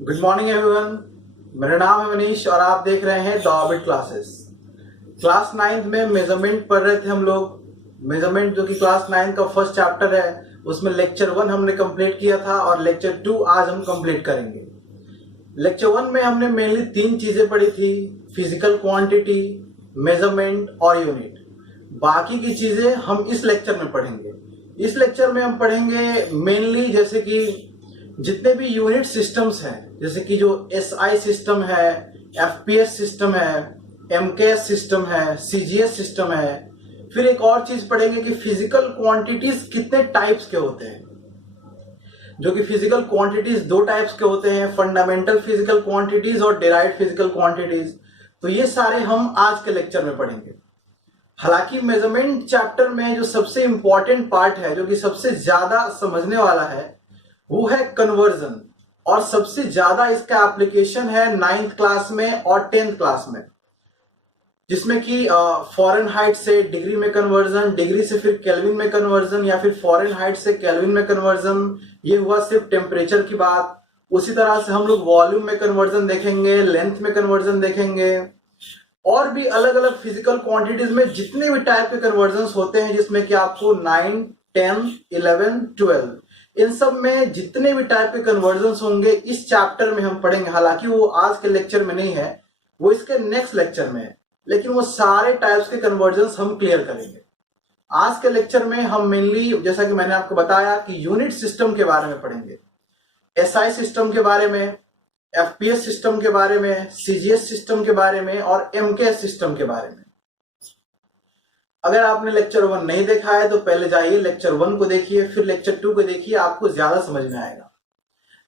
Good morning everyone. मेरा नाम है मनीष और आप देख रहे हैं the orbit classes. Class 9th में मेजरमेंट पढ़ रहे थे हम लोग। मेजरमेंट जो कि क्लास 9 का फर्स्ट चैप्टर है, उसमें लेक्चर 1 हमने कंप्लीट किया था और लेक्चर 2 आज हम कंप्लीट करेंगे। लेक्चर 1 में हमने मेनली 3 चीजें पढ़ी थी, फिजिकल क्वांटिटी, मेजरमेंट और यूनिट। बाकी की चीजें हम इस लेक्चर में पढ़ेंगे। इस लेक्चर में हम पढ़ेंगे मेनली जैसे कि जितने भी यूनिट सिस्टम्स हैं, जैसे कि जो एसआई सिस्टम है, एफपीएस सिस्टम है, एमकेएस सिस्टम है, सीजीएस सिस्टम है। फिर एक और चीज पढ़ेंगे कि फिजिकल क्वांटिटीज कितने टाइप्स के होते हैं, जो कि फिजिकल क्वांटिटीज 2 टाइप्स के होते हैं, फंडामेंटल फिजिकल क्वांटिटीज और डिराइव्ड फिजिकल क्वांटिटीज। तो ये सारे हम आज के लेक्चर में पढ़ेंगे। हालांकि मेजरमेंट चैप्टर में जो सबसे इंपॉर्टेंट पार्ट है, जो कि सबसे ज्यादा समझने वाला है, वो है कन्वर्जन। और सबसे ज्यादा इसका एप्लीकेशन है 9th क्लास में और 10th क्लास में, जिसमें कि फॉरेनहाइट से डिग्री में कन्वर्जन, डिग्री से फिर केल्विन में कन्वर्जन, या फिर फॉरेनहाइट से केल्विन में कन्वर्जन। ये हुआ सिर्फ टेम्परेचर की बात। उसी तरह से हम लोग वॉल्यूम में कन्वर्जन देखेंगे, लेंथ में कन्वर्जन देखेंगे, और भी अलग अलग फिजिकल क्वांटिटीज में जितने भी टाइप के कन्वर्जन होते हैं, जिसमें कि आपको 9, 10, 11, 12 इन सब में जितने भी टाइप के कन्वर्जन होंगे इस चैप्टर में हम पढ़ेंगे। हालांकि वो आज के लेक्चर में नहीं है, वो इसके नेक्स्ट लेक्चर में है, लेकिन वो सारे टाइप्स के कन्वर्जन हम क्लियर करेंगे। आज के लेक्चर में हम मेनली, जैसा कि मैंने आपको बताया, कि यूनिट सिस्टम के बारे में पढ़ेंगे, एसआई सिस्टम के बारे में, एफपीएस सिस्टम के बारे में, सीजीएस सिस्टम के बारे में और एमकेएस सिस्टम के बारे में। अगर आपने लेक्चर 1 नहीं देखा है तो पहले जाइए लेक्चर 1 को देखिए, फिर लेक्चर 2 को देखिए, आपको ज्यादा समझ में आएगा।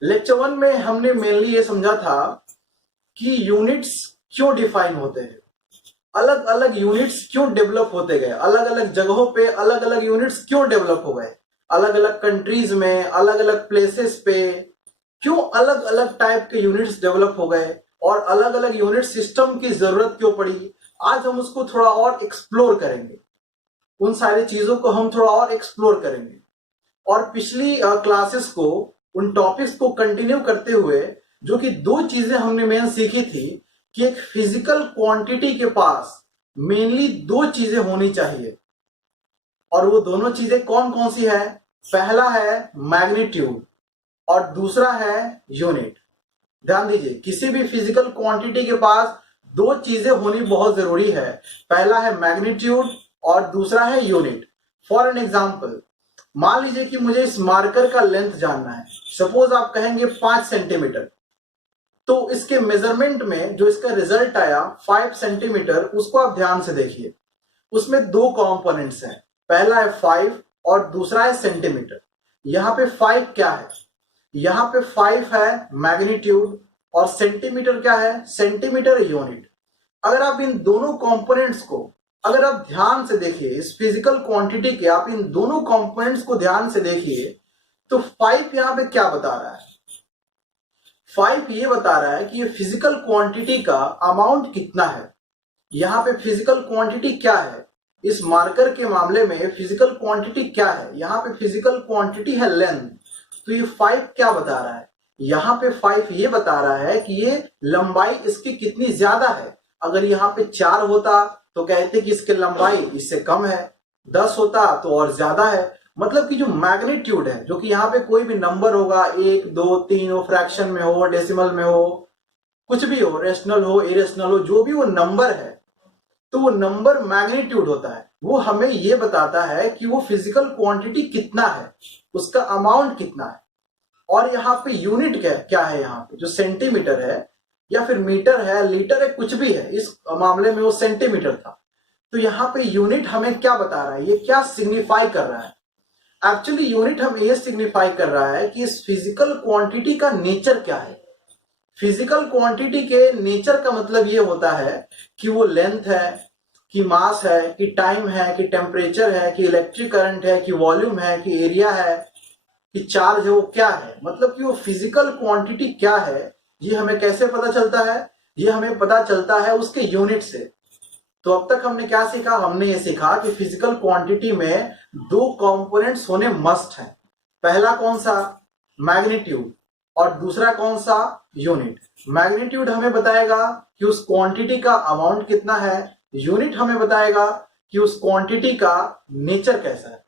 लेक्चर 1 में हमने मेनली ये समझा था कि यूनिट्स क्यों डिफाइन होते हैं, अलग अलग यूनिट्स क्यों डेवलप होते गए, अलग अलग जगहों पे अलग अलग यूनिट्स क्यों डेवलप हो गए, अलग अलग कंट्रीज में, अलग अलग प्लेसेस पे क्यों अलग अलग टाइप के यूनिट्स डेवलप हो गए, और अलग अलग यूनिट सिस्टम की जरूरत क्यों पड़ी। आज हम उसको थोड़ा और एक्सप्लोर करेंगे, उन सारी चीजों को हम थोड़ा और एक्सप्लोर करेंगे। और पिछली क्लासेस को, उन टॉपिक्स को कंटिन्यू करते हुए, जो कि 2 चीजें हमने मेन सीखी थी कि एक फिजिकल क्वांटिटी के पास मेनली 2 चीजें होनी चाहिए, और वो दोनों चीजें कौन कौन सी है। पहला है मैग्नीट्यूड और दूसरा है यूनिट। ध्यान दीजिए, किसी भी फिजिकल क्वांटिटी के पास 2 चीजें होनी बहुत जरूरी है। पहला है मैग्नीट्यूड और दूसरा है यूनिट। फॉर एन एग्जाम्पल, मान लीजिए कि मुझे इस मार्कर का लेंथ जानना है। सपोज आप कहेंगे 5 सेंटीमीटर, तो इसके मेजरमेंट में जो इसका रिजल्ट आया 5 सेंटीमीटर, उसको आप ध्यान से देखिए। उसमें 2 कंपोनेंट्स हैं, पहला है 5 और दूसरा है सेंटीमीटर। यहां पे 5 क्या है, यहां पे 5 है मैग्नीट्यूड और सेंटीमीटर क्या है, सेंटीमीटर यूनिट। अगर आप इन दोनों कंपोनेंट्स को, अगर आप ध्यान से देखिए, इस फिजिकल क्वांटिटी के आप इन दोनों कंपोनेंट्स को ध्यान से देखिए, तो 5 यहां पे क्या बता रहा है, 5 ये बता रहा है कि ये फिजिकल क्वांटिटी का अमाउंट कितना है। यहां पे फिजिकल क्वांटिटी क्या है, इस मार्कर के मामले में फिजिकल क्वांटिटी क्या है, यहां पे फिजिकल क्वांटिटी है लेंथ। तो ये 5 क्या बता रहा है, यहां पे 5 ये बता रहा है कि ये लंबाई इसकी कितनी ज्यादा है। अगर यहाँ पे 4 होता तो कहते कि इसकी लंबाई इससे कम है, 10 होता तो और ज्यादा है। मतलब कि जो मैग्नीट्यूड है, जो कि यहाँ पे कोई भी नंबर होगा, 1, 2, 3 हो, फ्रैक्शन में हो, डेसिमल में हो, कुछ भी हो, रेशनल हो, इरेशनल हो, जो भी वो नंबर है, तो वो नंबर मैग्नीट्यूड होता है। वो हमें ये बताता है कि वो फिजिकल क्वांटिटी कितना है, उसका अमाउंट कितना है। और यहाँ पे यूनिट क्या है, यहाँ पे जो सेंटीमीटर है या फिर मीटर है, लीटर है, कुछ भी है, इस मामले में वो सेंटीमीटर था। तो यहाँ पे यूनिट हमें क्या बता रहा है, ये क्या सिग्निफाई कर रहा है। एक्चुअली यूनिट हमें ये सिग्निफाई कर रहा है कि इस फिजिकल क्वांटिटी का नेचर क्या है। फिजिकल क्वांटिटी के नेचर का मतलब ये होता है कि वो लेंथ है, कि मास है, कि टाइम है, कि टेम्परेचर है, कि इलेक्ट्रिक करंट है, कि वॉल्यूम है, कि एरिया है, कि चार्ज है, वो क्या है। मतलब कि वो फिजिकल क्वांटिटी क्या है, ये हमें कैसे पता चलता है, ये हमें पता चलता है उसके यूनिट से। तो अब तक हमने क्या सीखा, हमने ये सीखा कि फिजिकल क्वांटिटी में 2 कंपोनेंट्स होने मस्ट हैं। पहला कौन सा, मैग्नीट्यूड, और दूसरा कौन सा, यूनिट। मैग्नीट्यूड हमें बताएगा कि उस क्वांटिटी का अमाउंट कितना है, यूनिट हमें बताएगा कि उस क्वांटिटी का नेचर कैसा है।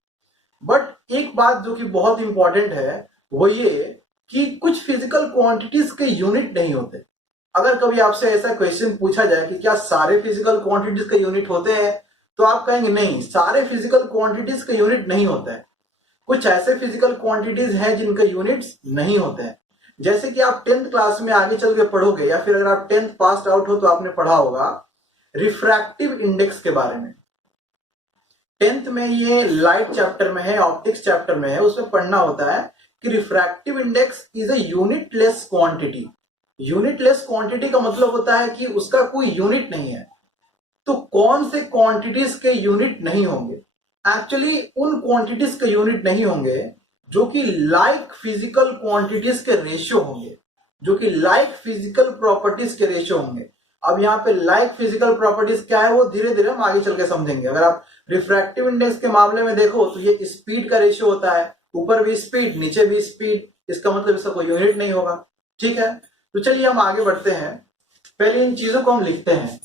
बट एक बात जो कि बहुत इंपॉर्टेंट है वो ये कि कुछ फिजिकल क्वांटिटीज के यूनिट नहीं होते। अगर कभी आपसे ऐसा क्वेश्चन पूछा जाए कि क्या सारे फिजिकल क्वांटिटीज के यूनिट होते हैं, तो आप कहेंगे नहीं, सारे फिजिकल क्वांटिटीज के यूनिट नहीं होते हैं। कुछ ऐसे फिजिकल क्वांटिटीज हैं जिनके यूनिट्स नहीं होते हैं। जैसे कि आप 10th क्लास में आगे चल के पढ़ोगे, या फिर अगर आप 10th पास आउट हो तो आपने पढ़ा होगा रिफ्रैक्टिव इंडेक्स के बारे में। 10th में ये लाइट चैप्टर में है, ऑप्टिक्स चैप्टर में है, उसमें पढ़ना होता है कि refractive index is a unitless quantity. Unitless quantity का मतलब होता है कि उसका कोई यूनिट नहीं है। तो कौन से क्वांटिटीज के यूनिट नहीं होंगे? एक्चुअली उन क्वांटिटीज के यूनिट नहीं होंगे जो कि लाइक फिजिकल क्वांटिटीज के रेशियो होंगे, जो कि लाइक फिजिकल प्रॉपर्टीज के रेशियो होंगे। अब यहाँ पे लाइक फिजिकल प्रॉपर्टीज क्या है वो धीरे धीरे हम आगे चल के समझेंगे। अगर आप रिफ्रैक्टिव इंडेक्स के मामले में देखो तो ये स्पीड का रेशियो होता है, ऊपर भी स्पीड नीचे भी स्पीड, इसका मतलब इसका कोई यूनिट नहीं होगा। ठीक है, तो चलिए हम आगे बढ़ते हैं। पहले इन चीजों को हम लिखते हैं।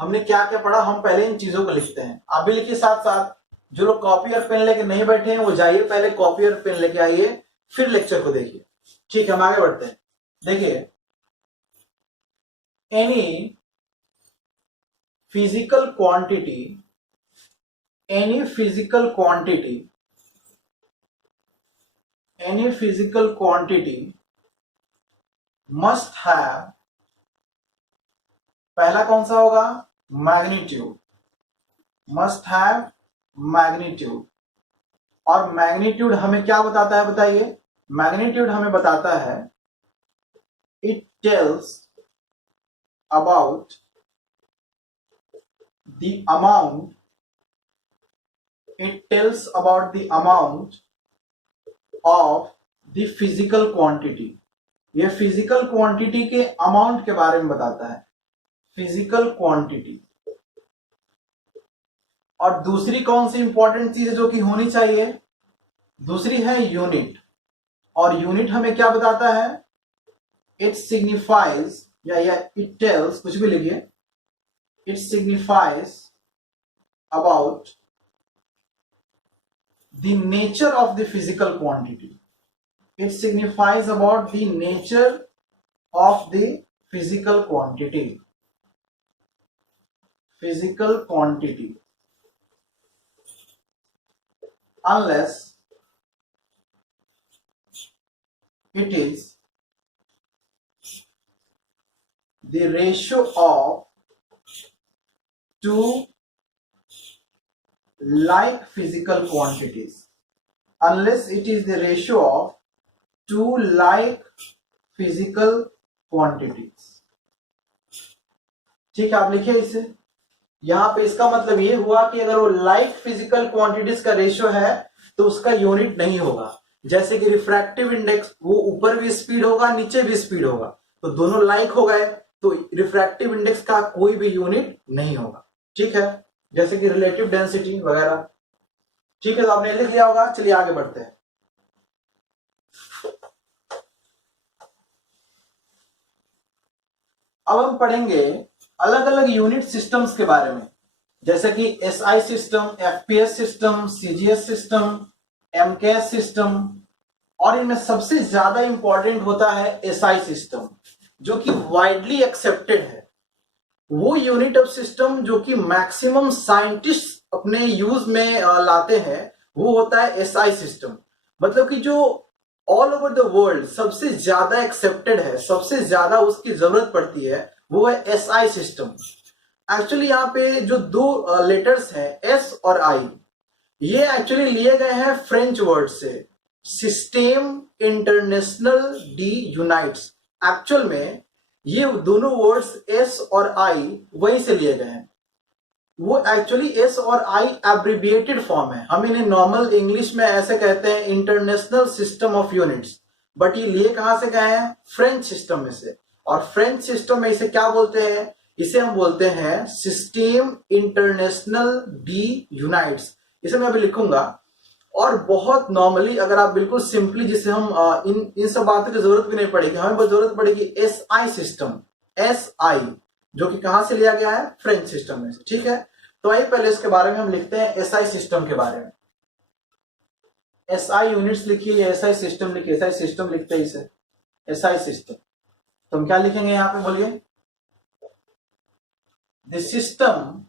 हमने क्या क्या पढ़ा, हम पहले इन चीजों को लिखते हैं। आप भी लिखिए साथ साथ। जो लोग कॉपी और पेन लेके नहीं बैठे हैं वो जाइए, पहले कॉपी और पेन लेके आइए, फिर लेक्चर को देखिए। ठीक है, हम आगे बढ़ते हैं। देखिए, any physical quantity, any physical quantity, any physical quantity must have, पहला कौन सा होगा, मैग्नीट्यूड, मस्ट हैव मैग्नीट्यूड। और मैग्नीट्यूड हमें क्या बताता है बताइए? मैग्नीट्यूड हमें बताता है it tells about the amount, it tells about the amount of the physical quantity. ये फिजिकल क्वांटिटी के अमाउंट के बारे में बताता है, फिजिकल क्वांटिटी। और दूसरी कौन सी इंपॉर्टेंट चीज है जो कि होनी चाहिए? दूसरी है यूनिट। और यूनिट हमें क्या बताता है? इट सिग्निफाइज, या इट टेल्स, कुछ भी लिखिए, it signifies about the nature of the physical quantity. It signifies about the nature of the physical quantity, physical quantity. Unless it is the ratio of two like physical quantities, unless it is the ratio of two like physical quantities। ठीक है, आप लिखिए इसे। यहां पे इसका मतलब ये हुआ कि अगर वो लाइक फिजिकल क्वांटिटीज का रेशियो है तो उसका यूनिट नहीं होगा। जैसे कि रिफ्रैक्टिव इंडेक्स, वो ऊपर भी स्पीड होगा नीचे भी स्पीड होगा, तो दोनों लाइक हो गए, तो रिफ्रैक्टिव इंडेक्स का कोई भी यूनिट नहीं होगा। ठीक है, जैसे कि रिलेटिव डेंसिटी वगैरह। ठीक है, तो आपने लिख लिया होगा। चलिए आगे बढ़ते हैं। अब हम पढ़ेंगे अलग अलग यूनिट सिस्टम्स के बारे में, जैसे कि SI system, FPS system, CGS system, MKS system. और इनमें सबसे ज्यादा इंपॉर्टेंट होता है एसआई सिस्टम, जो कि वाइडली एक्सेप्टेड है। वो यूनिट ऑफ सिस्टम जो कि मैक्सिमम साइंटिस्ट अपने यूज में लाते हैं, वो होता है एसआई सिस्टम। मतलब कि जो ऑल ओवर द वर्ल्ड सबसे ज्यादा एक्सेप्टेड है, सबसे ज्यादा उसकी जरूरत पड़ती है, वो है एसआई सिस्टम। एक्चुअली यहाँ पे जो दो लेटर्स हैं, एस और आई, ये एक्चुअली लिए गए हैं फ्रेंच वर्ड से, system international D unites. Actual में ये दोनों वर्ड्स एस और आई वहीं से लिए गए हैं। वो एक्चुअली एस और आई एब्रिविएटेड फॉर्म है। हम इन्हें नॉर्मल इंग्लिश में ऐसे कहते हैं, international system of units, but ये लिए कहां से गए हैं? फ्रेंच सिस्टम में से। और फ्रेंच सिस्टम में इसे क्या बोलते हैं? इसे हम बोलते हैं सिस्टेम इंटरनेशनल डी यूनाइट्स। इसे मैं अभी लिखूंगा। और बहुत नॉर्मली अगर आप बिल्कुल सिंपली, जिसे हम इन सब बातों की जरूरत भी नहीं पड़ेगी, हमें बस जरूरत पड़ेगी SI सिस्टम, SI, जो कि कहां से लिया गया है, फ्रेंच सिस्टम में से, ठीक है। तो आइए पहले इसके बारे में हम लिखते हैं, SI सिस्टम के बारे में। SI यूनिट्स लिखिए या SI सिस्टम लिखिए, SI सिस्टम लिखते हैं इसे, SI सिस्टम। तो हम क्या लिखेंगे यहां पे, बोलिए, the system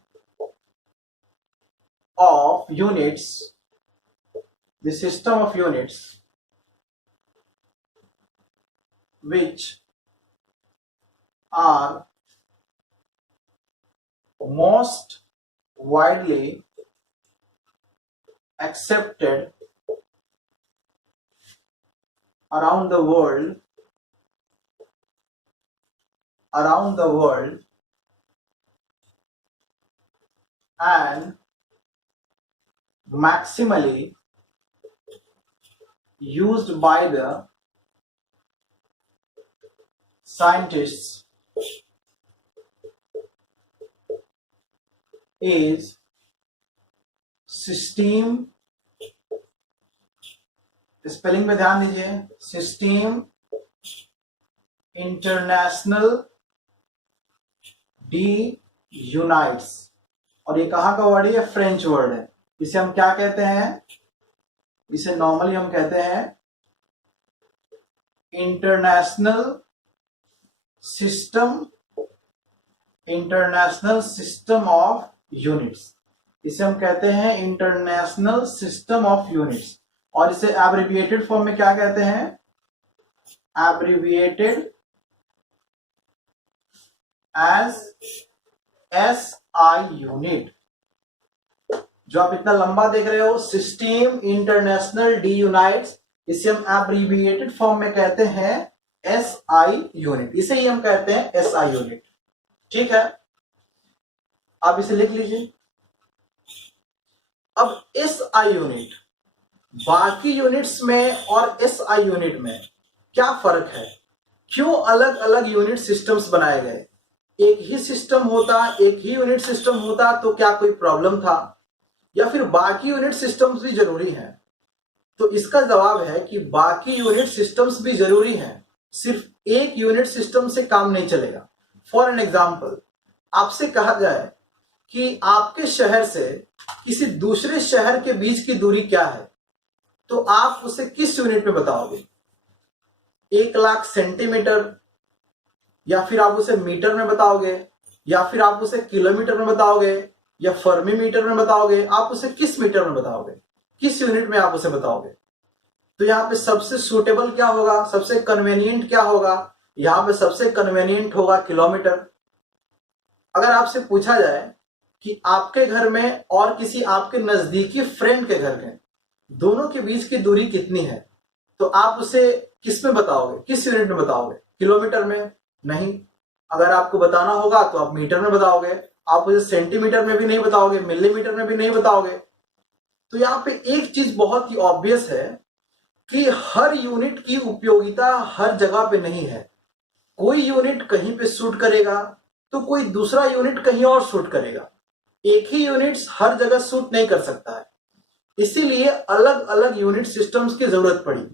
of units, the system of units which are most widely accepted around the world and maximally used by the scientists is system, spelling में ध्यान दीजिए, सिस्टीम इंटरनेशनल डी यूनाइट्स। और ये कहां का वर्ड है, फ्रेंच वर्ड है। इसे हम क्या कहते हैं, इसे नॉर्मली हम कहते हैं इंटरनेशनल सिस्टम ऑफ यूनिट्स। इसे हम कहते हैं इंटरनेशनल सिस्टम ऑफ यूनिट्स, और इसे एब्रिविएटेड फॉर्म में क्या कहते हैं, एब्रिविएटेड एज SI यूनिट। जो आप इतना लंबा देख रहे हो, सिस्टम इंटरनेशनल डी यूनाइट्स, इसे हम एब्रिविएटेड फॉर्म में कहते हैं SI यूनिट। इसे ही हम कहते हैं SI यूनिट, ठीक है। आप इसे लिख लीजिए। अब SI यूनिट बाकी यूनिट्स में और SI यूनिट में क्या फर्क है, क्यों अलग अलग यूनिट सिस्टम्स बनाए गए। एक ही सिस्टम होता, एक ही यूनिट सिस्टम होता तो क्या कोई प्रॉब्लम था, या फिर बाकी यूनिट सिस्टम्स भी जरूरी हैं। तो इसका जवाब है कि बाकी यूनिट सिस्टम्स भी जरूरी हैं, सिर्फ एक यूनिट सिस्टम से काम नहीं चलेगा। फॉर एन एग्जाम्पल, आपसे कहा जाए कि आपके शहर से किसी दूसरे शहर के बीच की दूरी क्या है, तो आप उसे किस यूनिट में बताओगे, 1,00,000 सेंटीमीटर, या फिर आप उसे मीटर में बताओगे, या फिर आप उसे किलोमीटर में बताओगे, या फर्मी मीटर में बताओगे, आप उसे किस मीटर में बताओगे, किस यूनिट में आप उसे बताओगे। तो यहाँ पे सबसे सूटेबल क्या होगा, सबसे कन्वेनियंट क्या होगा, यहाँ पे सबसे कन्वेनियंट होगा किलोमीटर। अगर आपसे पूछा जाए कि आपके घर में और किसी आपके नजदीकी फ्रेंड के घर में दोनों के बीच की दूरी कितनी है, तो आप उसे किस में बताओगे, किस यूनिट में बताओगे, किलोमीटर में नहीं। अगर आपको बताना होगा तो आप मीटर में बताओगे, आप उसे सेंटीमीटर में भी नहीं बताओगे, मिलीमीटर में भी नहीं बताओगे। तो यहाँ पे एक चीज बहुत ही ऑब्वियस है कि हर यूनिट की उपयोगिता हर जगह पे नहीं है। कोई यूनिट कहीं पे सूट करेगा तो कोई दूसरा यूनिट कहीं और सूट करेगा। एक ही यूनिट्स हर जगह सूट नहीं कर सकता है, इसीलिए अलग अलग यूनिट सिस्टम्स की जरूरत पड़ी।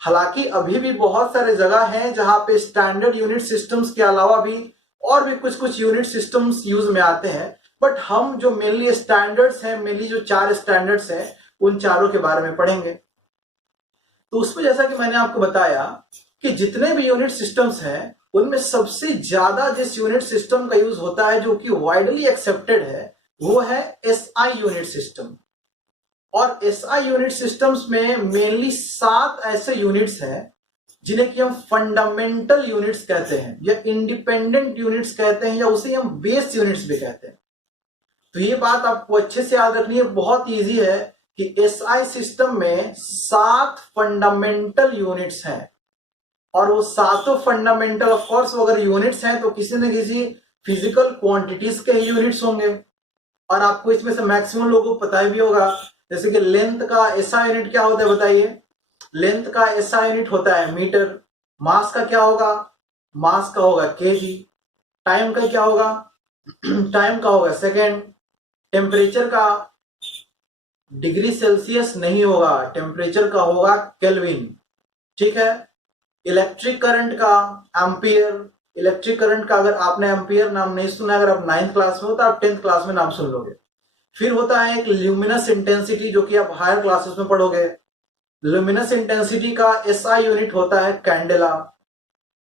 हालांकि अभी भी बहुत सारे जगह हैं जहां पे स्टैंडर्ड यूनिट सिस्टम्स के अलावा भी और भी कुछ कुछ यूनिट सिस्टम्स यूज में आते हैं, बट हम जो मेनली स्टैंडर्ड्स हैं, मेनली जो 4 स्टैंडर्ड्स हैं, उन चारों के बारे में पढ़ेंगे। तो उसमें जैसा कि मैंने आपको बताया कि जितने भी यूनिट सिस्टम्स हैं उनमें सबसे ज्यादा जिस यूनिट सिस्टम का यूज होता है, जो कि वाइडली एक्सेप्टेड है, वो है SI यूनिट सिस्टम। और SI यूनिट सिस्टम्स में मेनली 7 ऐसे यूनिट्स हैं जिन्हें कि हम फंडामेंटल यूनिट्स कहते हैं, या इंडिपेंडेंट यूनिट्स कहते हैं, या उसे हम बेस यूनिट्स भी कहते हैं। तो ये बात आपको अच्छे से याद रखनी है, बहुत इजी है कि SI सिस्टम में 7 फंडामेंटल यूनिट्स हैं, और वो सातों फंडामेंटल, ऑफ कोर्स अगर यूनिट्स हैं तो किसी न किसी फिजिकल क्वांटिटीज के ही यूनिट्स होंगे। और आपको इसमें से मैक्सिमम लोगों को पता भी होगा, जैसे कि लेंथ का SI यूनिट क्या होता है, बताइए। लेंथ का SI यूनिट होता है मीटर। मास का क्या होगा, मास का होगा kg। टाइम का क्या होगा, टाइम का होगा सेकेंड। टेम्परेचर का डिग्री सेल्सियस नहीं होगा, टेम्परेचर का होगा केल्विन। ठीक है। इलेक्ट्रिक करंट का एम्पियर, इलेक्ट्रिक करंट का अगर आपने एम्पियर नाम नहीं सुना, अगर आप 9th क्लास में हो तो आप 10th क्लास में नाम सुन लोगे। फिर होता है एक ल्यूमिनस इंटेंसिटी, जो कि आप हायर क्लासेस में पढ़ोगे। ल्यूमिनस इंटेंसिटी का एसआई यूनिट होता है कैंडेला।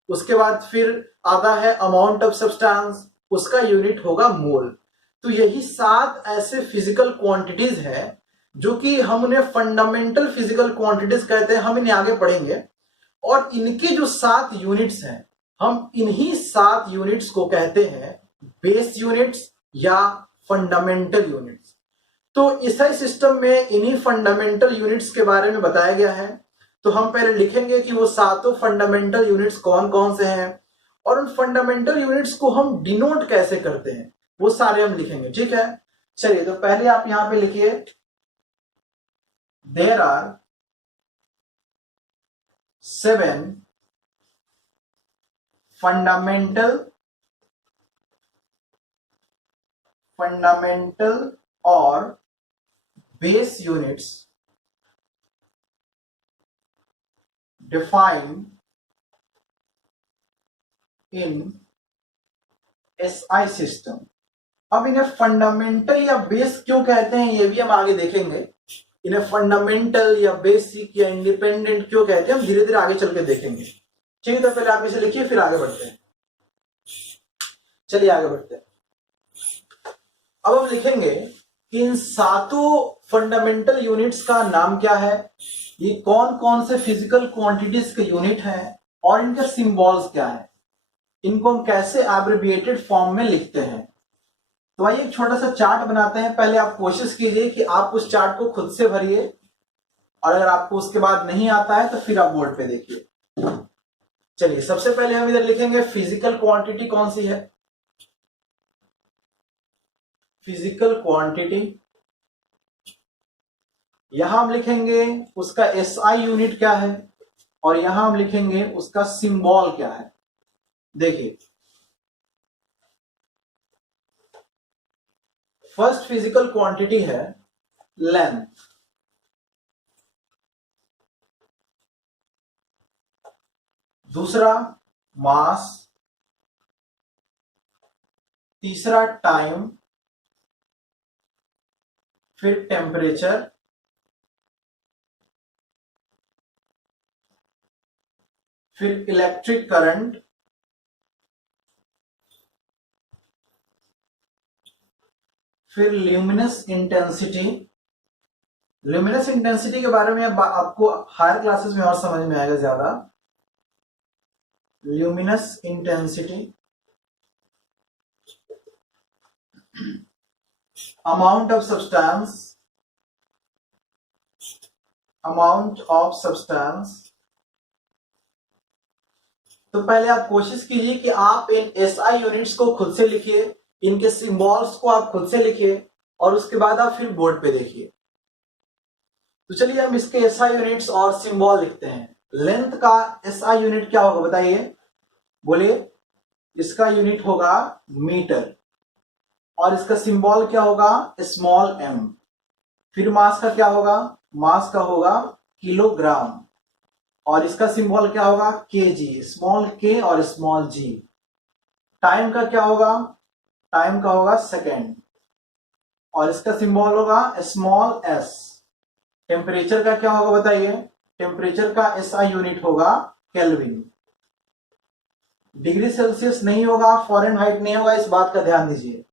उसके बाद फिर आता है अमाउंट ऑफ सब्सटेंस, उसका यूनिट होगा मोल। तो यही 7 ऐसे फिजिकल क्वांटिटीज हैं जो कि हम उन्हें फंडामेंटल फिजिकल क्वांटिटीज कहते हैं, हम इन्हें आगे पढ़ेंगे। और इनके जो 7 यूनिट्स हैं, हम इन्हीं 7 यूनिट्स को कहते हैं बेस यूनिट्स या फंडामेंटल यूनिट्स। तो एसआई सिस्टम में इन्हीं फंडामेंटल यूनिट्स के बारे में बताया गया है। तो हम पहले लिखेंगे कि वो 7 फंडामेंटल यूनिट्स कौन कौन से हैं, और उन फंडामेंटल यूनिट्स को हम डिनोट कैसे करते हैं, वो सारे हम लिखेंगे। ठीक है। चलिए, तो पहले आप यहां पे लिखिए, देयर आर 7 फंडामेंटल और base units defined in SI system. अब इन्हें फंडामेंटल या बेस क्यों कहते हैं, ये भी हम आगे देखेंगे। इन्हें फंडामेंटल या बेसिक या इंडिपेंडेंट क्यों कहते हैं, हम धीरे धीरे आगे चल के देखेंगे। ठीक है, तो पहले आप इसे लिखिए, फिर आगे बढ़ते हैं। चलिए आगे बढ़ते हैं। अब हम लिखेंगे कि इन 7 फंडामेंटल यूनिट्स का नाम क्या है, ये कौन कौन से फिजिकल क्वांटिटीज के यूनिट हैं, और इनके सिंबल्स क्या है, इनको हम कैसे एब्रिविएटेड फॉर्म में लिखते हैं। तो आइए एक छोटा सा चार्ट बनाते हैं। पहले आप कोशिश कीजिए कि आप उस चार्ट को खुद से भरिए, और अगर आपको उसके बाद नहीं आता है तो फिर आप बोर्ड पे देखिए। चलिए, सबसे पहले हम इधर लिखेंगे फिजिकल क्वांटिटी कौन सी है, फिजिकल क्वांटिटी। यहां हम लिखेंगे उसका एसआई यूनिट क्या है, और यहां हम लिखेंगे उसका सिंबल क्या है। देखिए, फर्स्ट फिजिकल क्वांटिटी है लेंथ, दूसरा मास, तीसरा टाइम, फिर टेम्परेचर, फिर इलेक्ट्रिक करंट, फिर ल्यूमिनस इंटेंसिटी। ल्यूमिनस इंटेंसिटी के बारे में आपको हायर क्लासेस में और समझ में आएगा ज्यादा। Luminous intensity, amount of substance. तो पहले आप कोशिश कीजिए कि आप इन एसआई यूनिट्स को खुद से लिखिए, इनके सिंबल्स को आप खुद से लिखिए, और उसके बाद आप फिर बोर्ड पे देखिए। तो चलिए हम इसके एसआई यूनिट्स और सिंबल लिखते हैं। लेंथ का एसआई यूनिट क्या होगा बताइए, बोलिए। इसका यूनिट होगा मीटर, और इसका सिंबल क्या होगा, स्मॉल एम। फिर मास का क्या होगा, मास का होगा किलोग्राम, और इसका सिंबल क्या होगा, केजी, स्मॉल के और स्मॉल जी। टाइम का क्या होगा, टाइम का होगा सेकेंड, और इसका सिंबल होगा स्मॉल एस। टेम्परेचर का क्या होगा बताइए, टेम्परेचर का एसआई यूनिट होगा केल्विन। डिग्री सेल्सियस नहीं होगा, फ़ारेनहाइट नहीं होगा, इस बात का ध्यान दीजिए।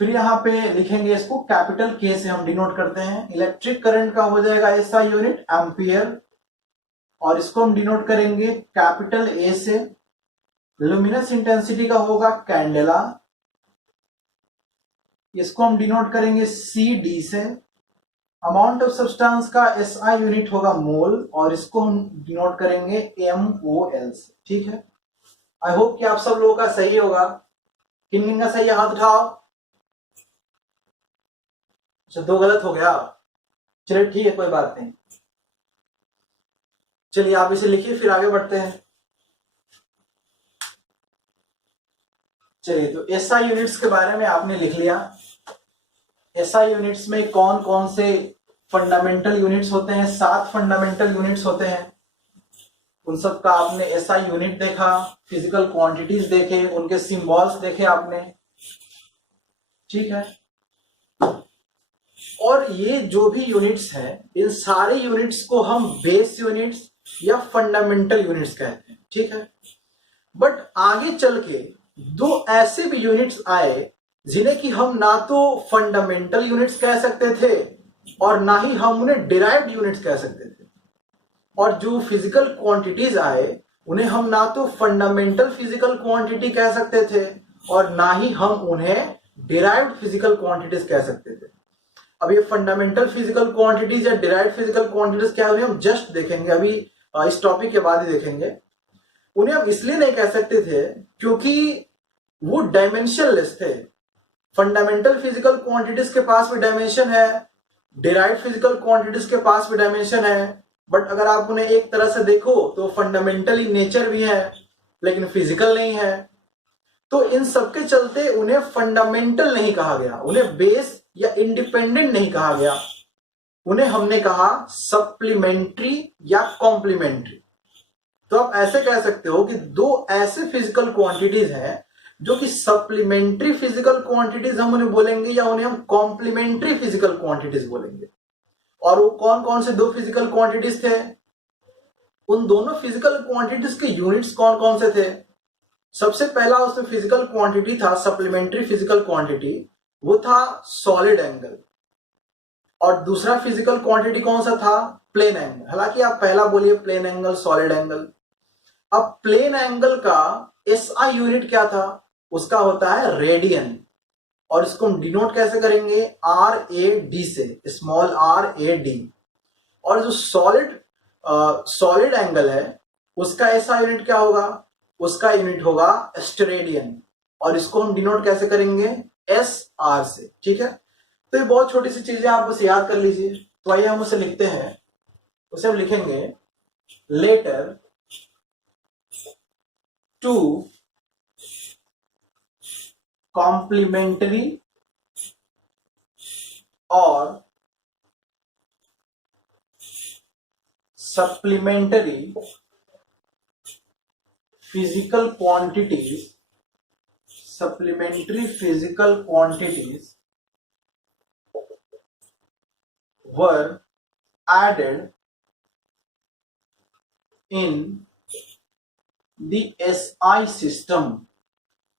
फिर यहां पे लिखेंगे इसको कैपिटल के से हम डिनोट करते हैं। इलेक्ट्रिक करंट का हो जाएगा एसआई यूनिट एम्पियर, और इसको हम डिनोट करेंगे कैपिटल ए से। लुमिनस इंटेंसिटी का होगा कैंडेला, इसको हम डिनोट करेंगे सी डी से। अमाउंट ऑफ सब्सटेंस का एसआई यूनिट होगा मोल, और इसको हम डिनोट करेंगे MOL से। ठीक है, आई होप कि आप सब लोगों का सही होगा। किन किन का सही है, हाथ उठाओ। अच्छा, 2 गलत हो गया, चलिए ठीक है, कोई बात नहीं। चलिए आप इसे लिखिए, फिर आगे बढ़ते हैं। चलिए, तो एसआई यूनिट्स के बारे में आपने लिख लिया। एसआई यूनिट्स में कौन कौन से फंडामेंटल यूनिट्स होते हैं? 7 फंडामेंटल यूनिट्स होते हैं। उन सब का आपने एसआई यूनिट देखा, फिजिकल क्वांटिटीज देखे, उनके सिंबल्स देखे आपने, ठीक है। और ये जो भी यूनिट्स हैं, इन सारे यूनिट्स को हम बेस यूनिट्स या फंडामेंटल यूनिट्स कहते हैं, ठीक है। बट आगे चल के 2 ऐसे भी यूनिट्स आए जिन्हें कि हम ना तो फंडामेंटल यूनिट्स कह सकते थे और ना ही हम उन्हें डिराइव्ड यूनिट्स कह सकते थे। और जो फिजिकल क्वांटिटीज आए उन्हें हम ना तो फंडामेंटल फिजिकल क्वांटिटी कह सकते थे और ना ही हम उन्हें डिराइव्ड फिजिकल क्वांटिटीज कह सकते थे। अब ये फंडामेंटल फिजिकल क्वांटिटीज या डिराइव्ड फिजिकल क्वांटिटीज क्या है, उन्हें हम जस्ट देखेंगे, अभी इस टॉपिक के बाद ही देखेंगे। उन्हें हम इसलिए नहीं कह सकते थे क्योंकि वो डायमेंशनलेस थे। फंडामेंटल फिजिकल क्वांटिटीज के पास भी डायमेंशन है, डिराइव्ड फिजिकल क्वांटिटीज के पास भी डायमेंशन है, बट अगर आप उन्हें एक तरह से देखो तो फंडामेंटली नेचर भी है लेकिन फिजिकल नहीं है। तो इन सब के चलते उन्हें फंडामेंटल नहीं कहा गया, उन्हें बेस या इंडिपेंडेंट नहीं कहा गया, उन्हें हमने कहा सप्लीमेंट्री या कॉम्प्लीमेंट्री। तो आप ऐसे कह सकते हो कि 2 ऐसे फिजिकल क्वांटिटीज हैं जो कि सप्लीमेंट्री फिजिकल क्वांटिटीज हम उन्हें बोलेंगे या उन्हें हम कॉम्प्लीमेंट्री फिजिकल क्वांटिटीज बोलेंगे। और वो कौन कौन से 2 फिजिकल क्वांटिटीज थे? उन दोनों फिजिकल क्वांटिटीज के यूनिट्स कौन कौन से थे? सबसे पहला उसमें फिजिकल क्वांटिटी था, सप्लीमेंट्री फिजिकल क्वांटिटी, वो था सॉलिड एंगल। और दूसरा फिजिकल क्वांटिटी कौन सा था? Plane angle. हालांकि आप पहला बोलिए प्लेन एंगल, सॉलिड एंगल। अब प्लेन एंगल का एसआई यूनिट क्या था? उसका होता है रेडियन। और इसको हम डिनोट कैसे करेंगे? RAD से, स्मॉल RAD। और जो सॉलिड एंगल है उसका एसआई यूनिट क्या होगा? उसका यूनिट होगा स्टेरेडियन। और इसको हम डिनोट कैसे करेंगे? SR से, ठीक है। तो ये बहुत छोटी सी चीजें आप बस याद कर लीजिए। तो आइए हम उसे लिखते हैं। उसे हम लिखेंगे लेटर टू कॉम्प्लीमेंट्री और supplementary physical quantities, supplementary physical quantities were added in the SI system।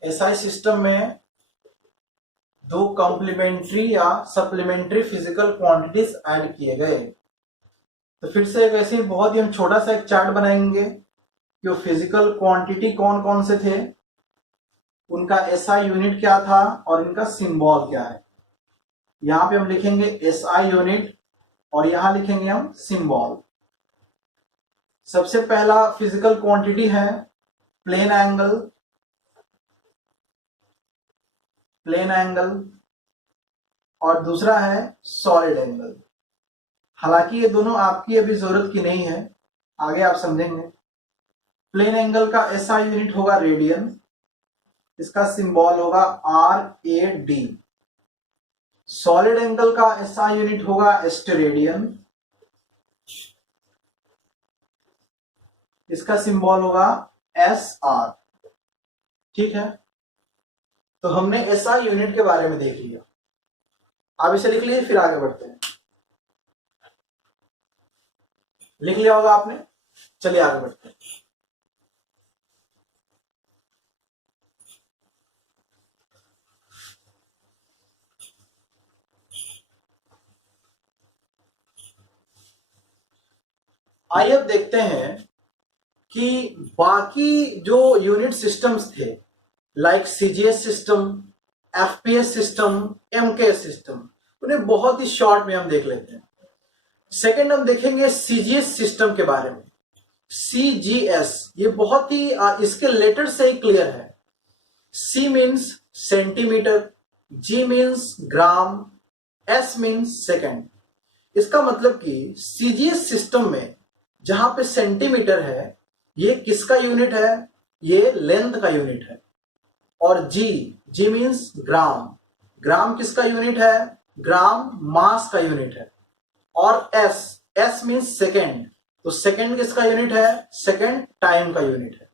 SI system में 2 कॉम्प्लीमेंट्री या सप्लीमेंट्री फिजिकल क्वांटिटीज ऐड किए गए। तो फिर से वैसे बहुत ही हम छोटा सा एक चार्ट बनाएंगे कि वो फिजिकल क्वांटिटी कौन कौन से थे, उनका SI यूनिट क्या था और इनका सिंबल क्या है। यहां पे हम लिखेंगे SI यूनिट और यहां लिखेंगे हम सिंबल। सबसे पहला फिजिकल क्वांटिटी है प्लेन एंगल, प्लेन एंगल, और दूसरा है सॉलिड एंगल। हालांकि ये दोनों आपकी अभी जरूरत की नहीं है, आगे आप समझेंगे। प्लेन एंगल का SI यूनिट होगा रेडियन, इसका सिंबल होगा RAD। सॉलिड एंगल का SI यूनिट होगा स्टेरेडियन, इसका सिंबल होगा SR, ठीक है। तो हमने SI यूनिट के बारे में देख लिया। आप इसे लिख लीजिए, फिर आगे बढ़ते हैं। लिख लिया होगा आपने, चलिए आगे बढ़ते हैं। आइए अब देखते हैं कि बाकी जो यूनिट सिस्टम्स थे, like CGS system, FPS system, MKS system, उन्हें बहुत ही शॉर्ट में हम देख लेते हैं। सेकेंड हम देखेंगे CGS सिस्टम के बारे में। CGS ये बहुत ही इसके लेटर से ही क्लियर है। C means centimetre, G means gram, S means second. इसका मतलब कि CGS सिस्टम में जहां पे सेंटीमीटर है, ये किसका यूनिट है? ये लेंथ का यूनिट है। और G मीन्स ग्राम, ग्राम किसका यूनिट है? ग्राम मास का यूनिट है, और एस मीन्स सेकेंड, तो सेकेंड किसका यूनिट है, सेकेंड टाइम का यूनिट है।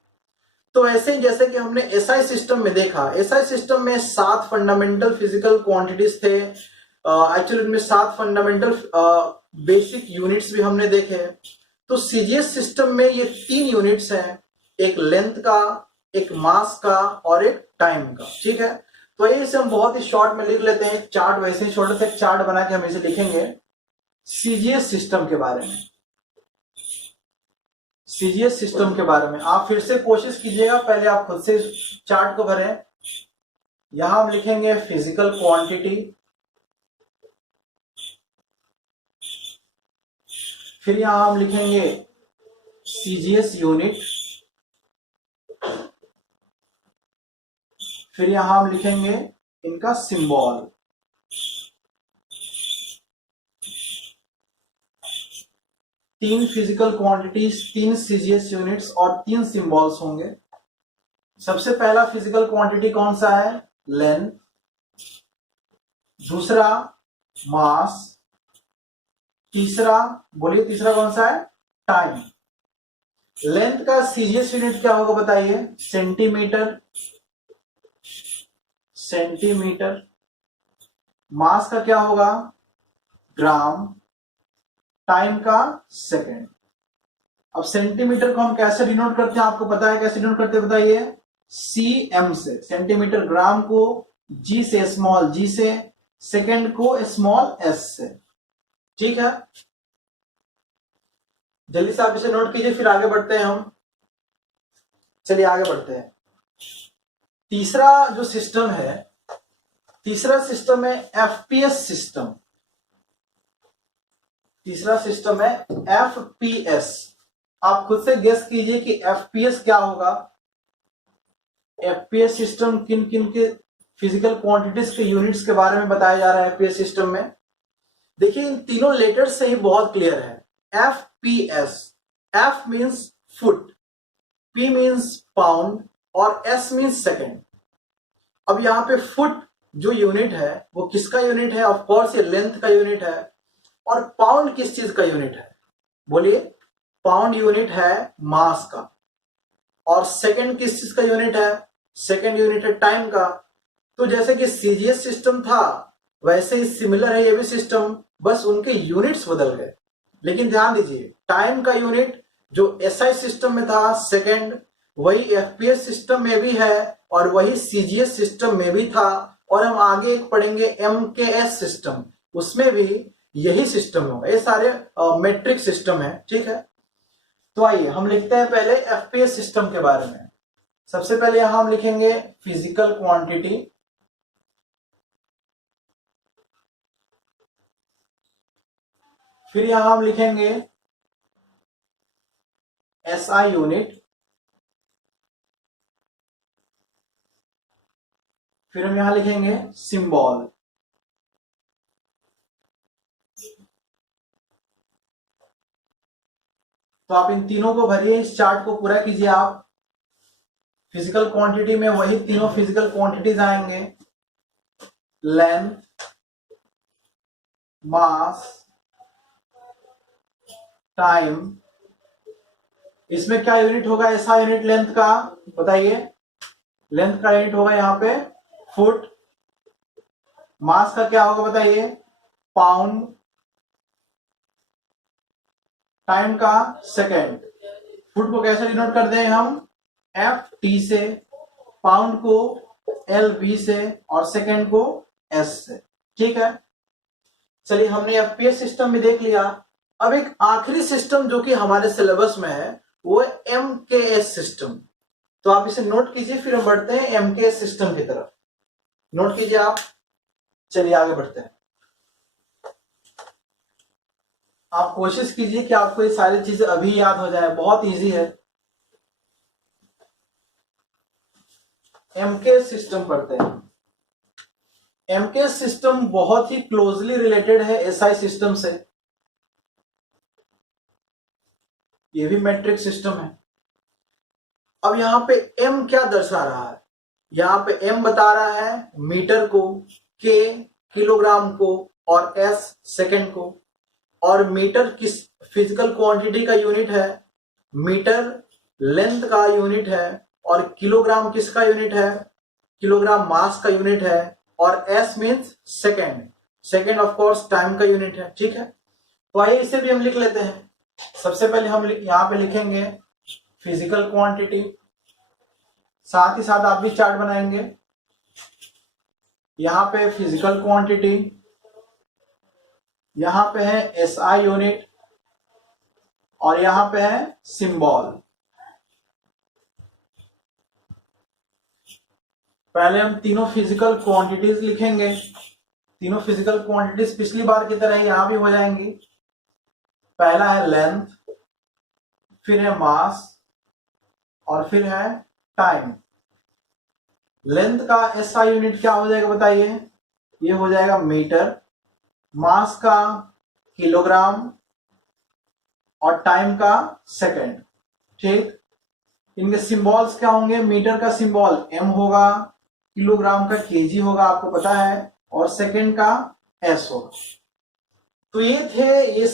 तो ऐसे ही जैसे कि हमने एसआई सिस्टम में देखा, एसआई सिस्टम में 7 फंडामेंटल फिजिकल क्वांटिटीज थे, एक्चुअली इनमें 7 फंडामेंटल बेसिक यूनिट्स भी हमने देखे। तो सीजीएस सिस्टम में ये 3 यूनिट्स हैं, एक लेंथ का, एक मास का और एक टाइम का, ठीक है। तो इसे हम बहुत ही शॉर्ट में लिख लेते हैं, चार्ट वैसे ही छोटे से चार्ट बना के हम इसे लिखेंगे सीजीएस सिस्टम के बारे में। सीजीएस सिस्टम के बारे में आप फिर से कोशिश कीजिएगा, पहले आप खुद से चार्ट को भरें। यहां हम लिखेंगे फिजिकल क्वांटिटी, फिर यहां हम लिखेंगे सीजीएस यूनिट, फिर यहां हम लिखेंगे इनका सिंबल। तीन फिजिकल क्वांटिटीज, 3 सीजीएस यूनिट्स और 3 सिंबल्स होंगे। सबसे पहला फिजिकल क्वांटिटी कौन सा है, लेंथ, दूसरा मास, तीसरा, बोलिए तीसरा कौन सा है, टाइम। लेंथ का सीजीएस यूनिट क्या होगा बताइए, सेंटीमीटर, सेंटीमीटर। मास का क्या होगा, ग्राम, टाइम का सेकेंड। अब सेंटीमीटर को हम कैसे डिनोट करते हैं, आपको पता है कैसे डिनोट करते हैं बताइए, सीएम से, सेंटीमीटर, ग्राम को जी से, स्मॉल जी से, सेकेंड को स्मॉल एस से, ठीक है। जल्दी से आप इसे नोट कीजिए, फिर आगे बढ़ते हैं हम। चलिए आगे बढ़ते हैं। तीसरा जो सिस्टम है, तीसरा सिस्टम है एफपीएस सिस्टम। तीसरा सिस्टम है एफपीएस। आप खुद से गेस कीजिए कि एफपीएस क्या होगा। एफपीएस सिस्टम किन किन के फिजिकल क्वांटिटीज के यूनिट्स के बारे में बताया जा रहा है एफपीएस सिस्टम में। देखिए इन तीनों लेटर्स से ही बहुत क्लियर है। FPS, F means foot, P means pound और एस मींस सेकेंड। अब यहां पे फुट जो यूनिट है वो किसका यूनिट है, ऑफ कोर्स ये लेंथ का यूनिट है। और पाउंड किस चीज का यूनिट है, बोलिए, पाउंड यूनिट है मास का। और सेकेंड किस चीज का यूनिट है, सेकेंड यूनिट है टाइम का। तो जैसे कि सीजीएस सिस्टम था वैसे ही सिमिलर है ये भी सिस्टम, बस उनके यूनिट्स बदल गए। लेकिन ध्यान दीजिए, टाइम का यूनिट जो एसआई सिस्टम में था सेकेंड, वही एफपीएस सिस्टम में भी है और वही सीजीएस सिस्टम में भी था। और हम आगे एक पढ़ेंगे एमकेएस सिस्टम, उसमें भी यही सिस्टम होगा। ये सारे मेट्रिक सिस्टम है, ठीक है। तो आइए हम लिखते हैं पहले एफपीएस सिस्टम के बारे में। सबसे पहले यहां हम लिखेंगे फिजिकल क्वांटिटी, फिर यहां हम लिखेंगे एसआई यूनिट, फिर हम यहां लिखेंगे सिंबल। तो आप इन तीनों को भरिए, इस चार्ट को पूरा कीजिए आप। फिजिकल क्वांटिटी में वही तीनों फिजिकल क्वांटिटीज आएंगे, लेंथ, मास, टाइम। इसमें क्या यूनिट होगा, ऐसा यूनिट लेंथ का बताइए, लेंथ का यूनिट होगा यहां पे फुट। मास का क्या होगा बताइए, पाउंड। टाइम का सेकेंड। फुट को कैसे डिनोट कर दें हम, एफ टी से, पाउंड को एल बी से और सेकेंड को एस से, ठीक है। चलिए हमने एफपीएस सिस्टम में देख लिया। अब एक आखिरी सिस्टम जो कि हमारे सिलेबस में है वो है एमकेएस सिस्टम। तो आप इसे नोट कीजिए, फिर हम बढ़ते हैं एमकेएस सिस्टम की तरफ। नोट कीजिए आप, चलिए आगे बढ़ते हैं। आप कोशिश कीजिए कि आपको ये सारी चीजें अभी याद हो जाए, बहुत इजी है। एमकेएस सिस्टम पढ़ते हैं। एमकेएस सिस्टम बहुत ही क्लोजली रिलेटेड है एसआई सिस्टम से। ये भी मैट्रिक सिस्टम है। अब यहां पे एम क्या दर्शा रहा है, यहां पे एम बता रहा है मीटर को, के किलोग्राम को, और एस सेकेंड को। और मीटर किस फिजिकल क्वांटिटी का यूनिट है? मीटर लेंथ का यूनिट है। और किलोग्राम किसका यूनिट है? किलोग्राम मास का यूनिट है। और S means second, second of course time का यूनिट है। ठीक है, तो आइए इसे भी हम लिख लेते हैं। सबसे पहले हम यहाँ पे लिखेंगे फिजिकल क्वांटिटी, साथ ही साथ आप भी चार्ट बनाएंगे। यहाँ पे फिजिकल क्वांटिटी, यहाँ पे है एसआई यूनिट, और यहाँ पे है सिंबल। पहले हम तीनों फिजिकल क्वांटिटीज लिखेंगे। तीनों फिजिकल क्वांटिटीज पिछली बार की तरह यहां भी हो जाएंगी। पहला है लेंथ, फिर है मास, और फिर है टाइम। लेंथ का एसआई यूनिट क्या हो जाएगा बताइए? ये हो जाएगा मीटर, मास का किलोग्राम, और टाइम का सेकंड। ठीक, इनके सिंबल्स क्या होंगे? मीटर का सिंबल एम होगा, किलोग्राम का केजी होगा, आपको पता है, और सेकंड का एस होगा। तो ये थे ये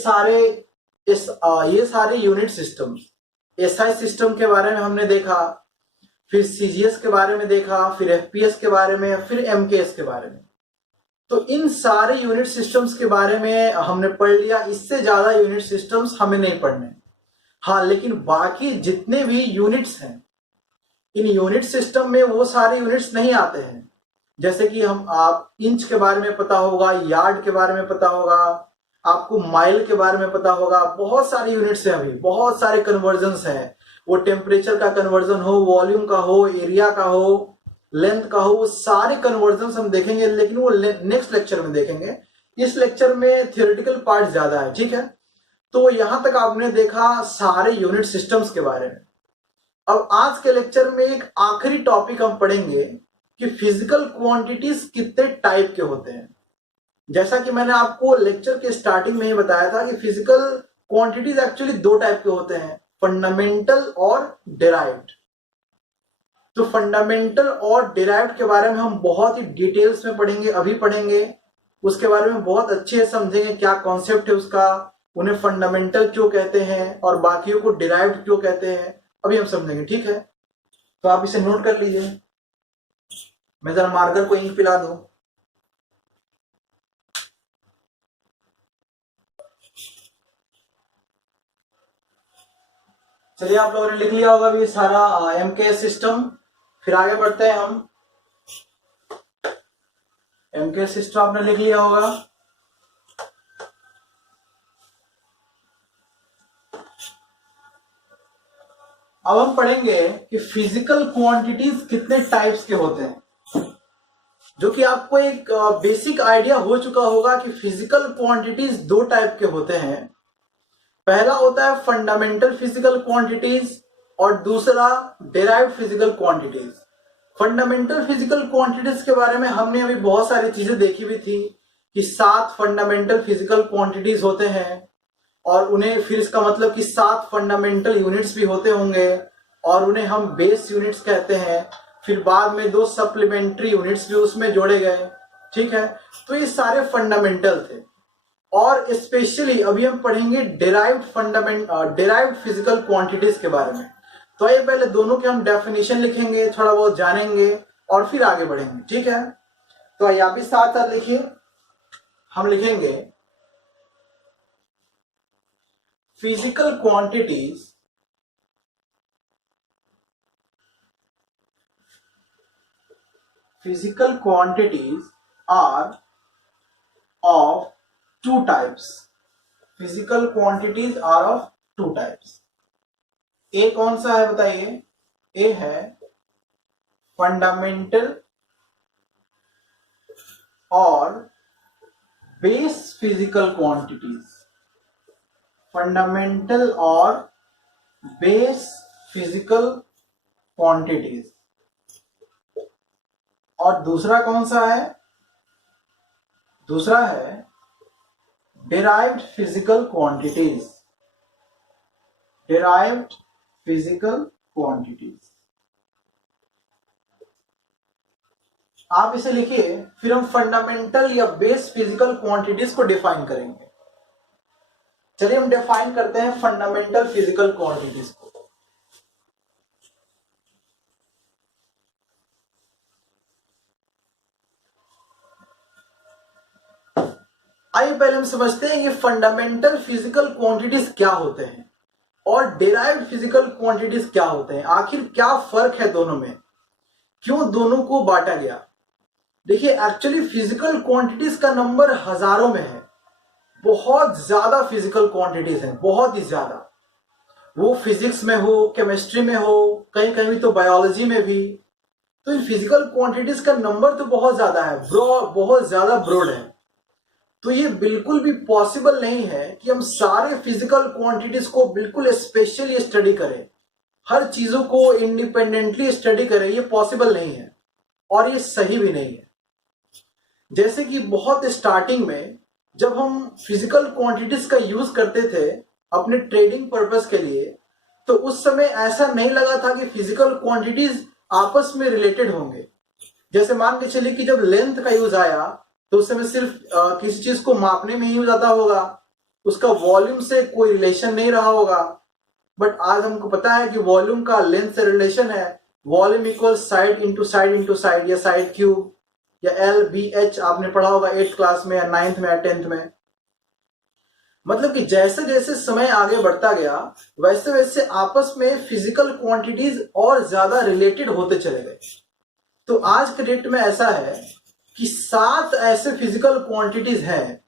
सारे यूनिट सिस्टम। एसआई सिस्टम के बारे में हमने देखा, फिर सीजीएस के बारे में देखा, फिर एफपीएस के बारे में, फिर एमकेएस के बारे में। तो इन सारे यूनिट सिस्टम्स के बारे में हमने पढ़ लिया। इससे ज्यादा यूनिट सिस्टम्स हमें नहीं पढ़ने। हाँ, लेकिन बाकी जितने भी यूनिट्स हैं, इन यूनिट सिस्टम में वो सारे यूनिट्स नहीं आते हैं। जैसे कि आप इंच के बारे में पता होगा, यार्ड के बारे में पता होगा, आपको माइल के बारे में पता होगा। बहुत सारे यूनिट्स हैं, अभी बहुत सारे कन्वर्जन्स हैं। वो टेम्परेचर का कन्वर्जन हो, वॉल्यूम का हो, एरिया का हो, लेंथ का हो, वो सारे कन्वर्जन्स हम देखेंगे, लेकिन वो नेक्स्ट लेक्चर में देखेंगे। इस लेक्चर में थियोरेटिकल पार्ट ज्यादा है। ठीक है, तो यहां तक आपने देखा सारे यूनिट सिस्टम्स के बारे में। अब आज के लेक्चर में एक आखिरी टॉपिक हम पढ़ेंगे कि फिजिकल क्वांटिटीज कितने टाइप के होते हैं। जैसा कि मैंने आपको लेक्चर के स्टार्टिंग में ही बताया था कि फिजिकल क्वांटिटीज एक्चुअली दो टाइप के होते हैं, फंडामेंटल और डिराइव्ड। तो फंडामेंटल और डिराइव्ड के बारे में हम बहुत ही डिटेल्स में पढ़ेंगे, अभी पढ़ेंगे। उसके बारे में बहुत अच्छे से समझेंगे क्या कॉन्सेप्ट है उसका, उन्हें फंडामेंटल क्यों कहते हैं और बाकियों को डिराइव्ड क्यों कहते हैं, अभी हम समझेंगे। ठीक है, तो आप इसे नोट कर लीजिए। मैं जरा मार्कर को इंक पिला दूं। चलिए, आप लोगों ने लिख लिया होगा ये सारा एमकेएस सिस्टम। फिर आगे बढ़ते हैं हम। एमकेएस सिस्टम आपने लिख लिया होगा। अब हम पढ़ेंगे कि फिजिकल क्वांटिटीज कितने टाइप्स के होते हैं, जो कि आपको एक बेसिक आइडिया हो चुका होगा कि फिजिकल क्वांटिटीज दो टाइप के होते हैं। पहला होता है फंडामेंटल फिजिकल क्वांटिटीज और दूसरा derived physical quantities. Fundamental physical quantities के बारे में हमने अभी बहुत सारी चीजें देखी भी थी कि 7 फंडामेंटल फिजिकल क्वांटिटीज होते हैं, और उन्हें फिर इसका मतलब कि 7 फंडामेंटल यूनिट्स भी होते होंगे, और उन्हें हम बेस यूनिट्स कहते हैं। फिर बाद में 2 सप्लीमेंट्री यूनिट्स भी उसमें जोड़े गए। ठीक है, तो ये सारे फंडामेंटल थे। और स्पेशली अभी हम पढ़ेंगे डिराइव्ड फिजिकल क्वांटिटीज के बारे में। तो ये पहले दोनों के हम डेफिनेशन लिखेंगे, थोड़ा बहुत जानेंगे, और फिर आगे बढ़ेंगे। ठीक है, तो आइए आप भी साथ साथ लिखिए। हम लिखेंगे physical quantities are of 2 types. Physical quantities are of 2 types. ए कौन सा है बताइए? ए है फंडामेंटल और बेस फिजिकल क्वांटिटीज। फंडामेंटल और बेस फिजिकल क्वांटिटीज। और दूसरा कौन सा है? दूसरा है derived physical quantities. Derived physical quantities. आप इसे लिखिए, फिर हम फंडामेंटल या बेस फिजिकल क्वांटिटीज को डिफाइन करेंगे। चलिए हम डिफाइन करते हैं फंडामेंटल फिजिकल क्वांटिटीज को। आइए पहले हम समझते हैं ये फंडामेंटल फिजिकल क्वांटिटीज क्या होते हैं और डिराइव्ड फिजिकल क्वांटिटीज क्या होते हैं, आखिर क्या फर्क है दोनों में, क्यों दोनों को बांटा गया। देखिए एक्चुअली फिजिकल क्वांटिटीज का नंबर हजारों में है, बहुत ज्यादा फिजिकल क्वांटिटीज हैं, बहुत ही ज्यादा। वो फिजिक्स में हो, केमिस्ट्री में हो, कहीं कहीं तो बायोलॉजी में भी। तो इन फिजिकल क्वांटिटीज का नंबर तो बहुत ज्यादा है, बहुत ज्यादा ब्रॉड है। तो ये बिल्कुल भी पॉसिबल नहीं है कि हम सारे फिजिकल क्वांटिटीज को बिल्कुल स्पेशली स्टडी करें, हर चीजों को इंडिपेंडेंटली स्टडी करें, ये पॉसिबल नहीं है और ये सही भी नहीं है। जैसे कि बहुत स्टार्टिंग में जब हम फिजिकल क्वांटिटीज का यूज करते थे अपने ट्रेडिंग पर्पस के लिए, तो उस समय ऐसा नहीं लगा था कि फिजिकल क्वांटिटीज आपस में रिलेटेड होंगे। जैसे मान के चलिए कि जब लेंथ का यूज आया तो उस समय सिर्फ किसी चीज को मापने में ही यूज आता होगा, उसका वॉल्यूम से कोई रिलेशन नहीं रहा होगा। बट आज हमको पता है कि वॉल्यूम का लेंथ से रिलेशन है, volume equal side into side या साइड क्यूब या LBH आपने पढ़ा होगा 8th क्लास में या 9th में या 10th में। मतलब कि जैसे जैसे समय आगे बढ़ता गया वैसे वैसे आपस में फिजिकल क्वांटिटीज और ज्यादा रिलेटेड होते चले गए। तो आज के डेट में ऐसा है कि 7 ऐसे फिजिकल क्वांटिटीज हैं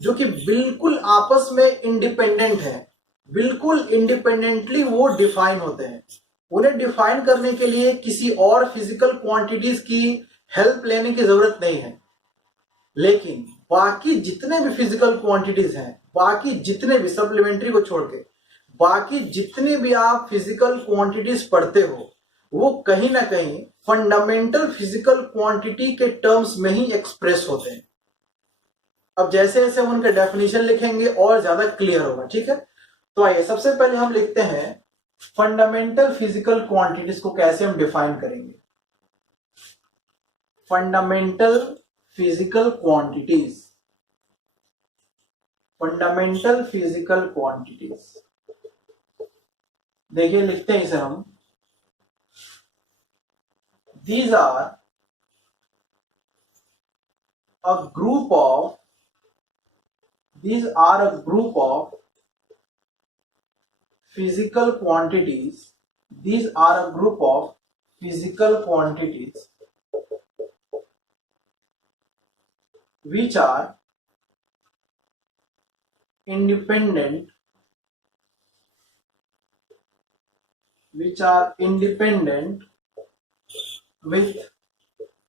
जो कि बिल्कुल आपस में इंडिपेंडेंट है, बिल्कुल इंडिपेंडेंटली वो डिफाइन होते हैं। उन्हें डिफाइन करने के लिए किसी और फिजिकल क्वांटिटीज की हेल्प लेने की जरूरत नहीं है। लेकिन बाकी जितने भी फिजिकल क्वांटिटीज हैं, बाकी जितने भी सप्लीमेंट्री को छोड़ के बाकी जितने भी आप फिजिकल क्वांटिटीज पढ़ते हो वो कहीं ना कहीं फंडामेंटल फिजिकल क्वांटिटी के टर्म्स में ही एक्सप्रेस होते हैं। अब जैसे जैसे हम उनका डेफिनेशन लिखेंगे और ज्यादा क्लियर होगा, ठीक है। तो आइए सबसे पहले हम लिखते हैं फंडामेंटल फिजिकल क्वांटिटीज को कैसे हम डिफाइन करेंगे। Fundamental physical quantities, fundamental physical quantities, देखिए लिखते हैं इसे हम, these are a group of physical quantities, these are a group of physical quantities which are independent with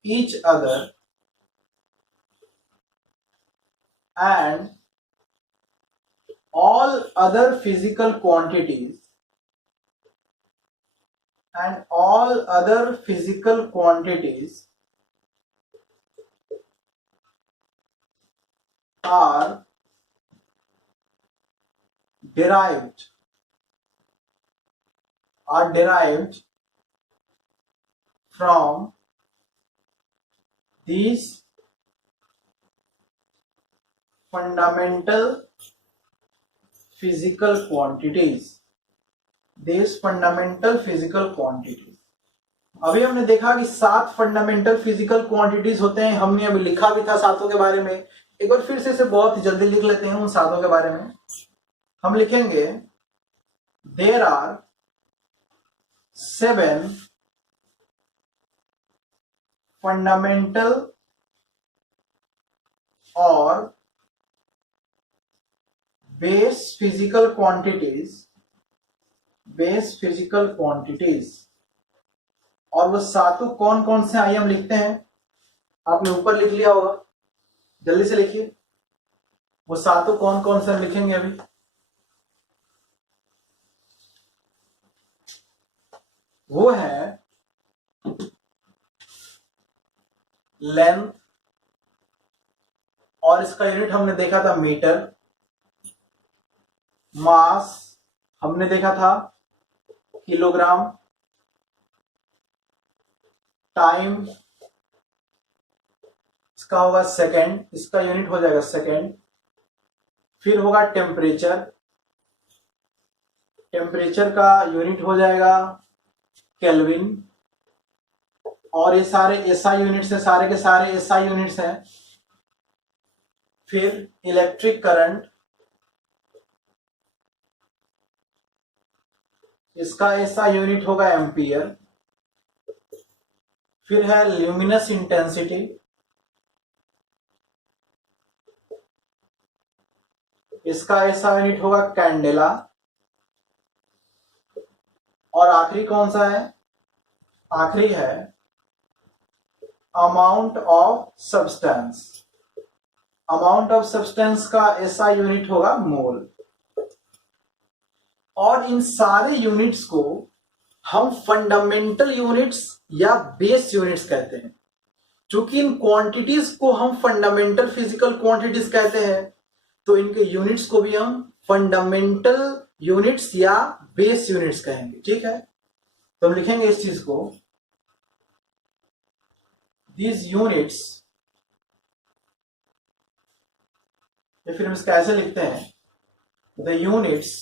each other and all other physical quantities are derived from these fundamental physical quantities, अभी हमने देखा कि 7 fundamental physical quantities होते हैं, हमने अभी लिखा भी था सातों के बारे में। एक बार फिर से इसे बहुत ही जल्दी लिख लेते हैं उन सातों के बारे में। हम लिखेंगे देयर आर 7 फंडामेंटल और बेस फिजिकल क्वांटिटीज, और वो सातों कौन कौन से आइए हम लिखते हैं। आपने ऊपर लिख लिया होगा, जल्दी से लिखिए वो सातों कौन कौन से हम लिखेंगे अभी। वो है लेंथ, और इसका यूनिट हमने देखा था मीटर। मास हमने देखा था किलोग्राम। टाइम इसका होगा सेकेंड, इसका यूनिट हो जाएगा सेकेंड। फिर होगा टेम्परेचर, टेम्परेचर का यूनिट हो जाएगा केल्विन। और ये सारे एसआई यूनिट्स है, सारे के सारे एसआई यूनिट्स हैं। फिर इलेक्ट्रिक करंट, इसका एसआई यूनिट होगा एम्पियर। फिर है ल्यूमिनस इंटेंसिटी, इसका ऐसा यूनिट होगा कैंडेला। और आखिरी कौन सा है? आखिरी है amount of substance. Amount of substance का ऐसा यूनिट होगा मोल। और इन सारे यूनिट्स को हम फंडामेंटल यूनिट्स या बेस यूनिट्स कहते हैं। चूंकि इन क्वांटिटीज को हम फंडामेंटल फिजिकल क्वांटिटीज कहते हैं, तो इनके यूनिट्स को भी हम फंडामेंटल यूनिट्स या बेस यूनिट्स कहेंगे। ठीक है, तो हम लिखेंगे इस चीज को, दीज यूनिट्स, या फिर हम इसका ऐसे लिखते हैं, the units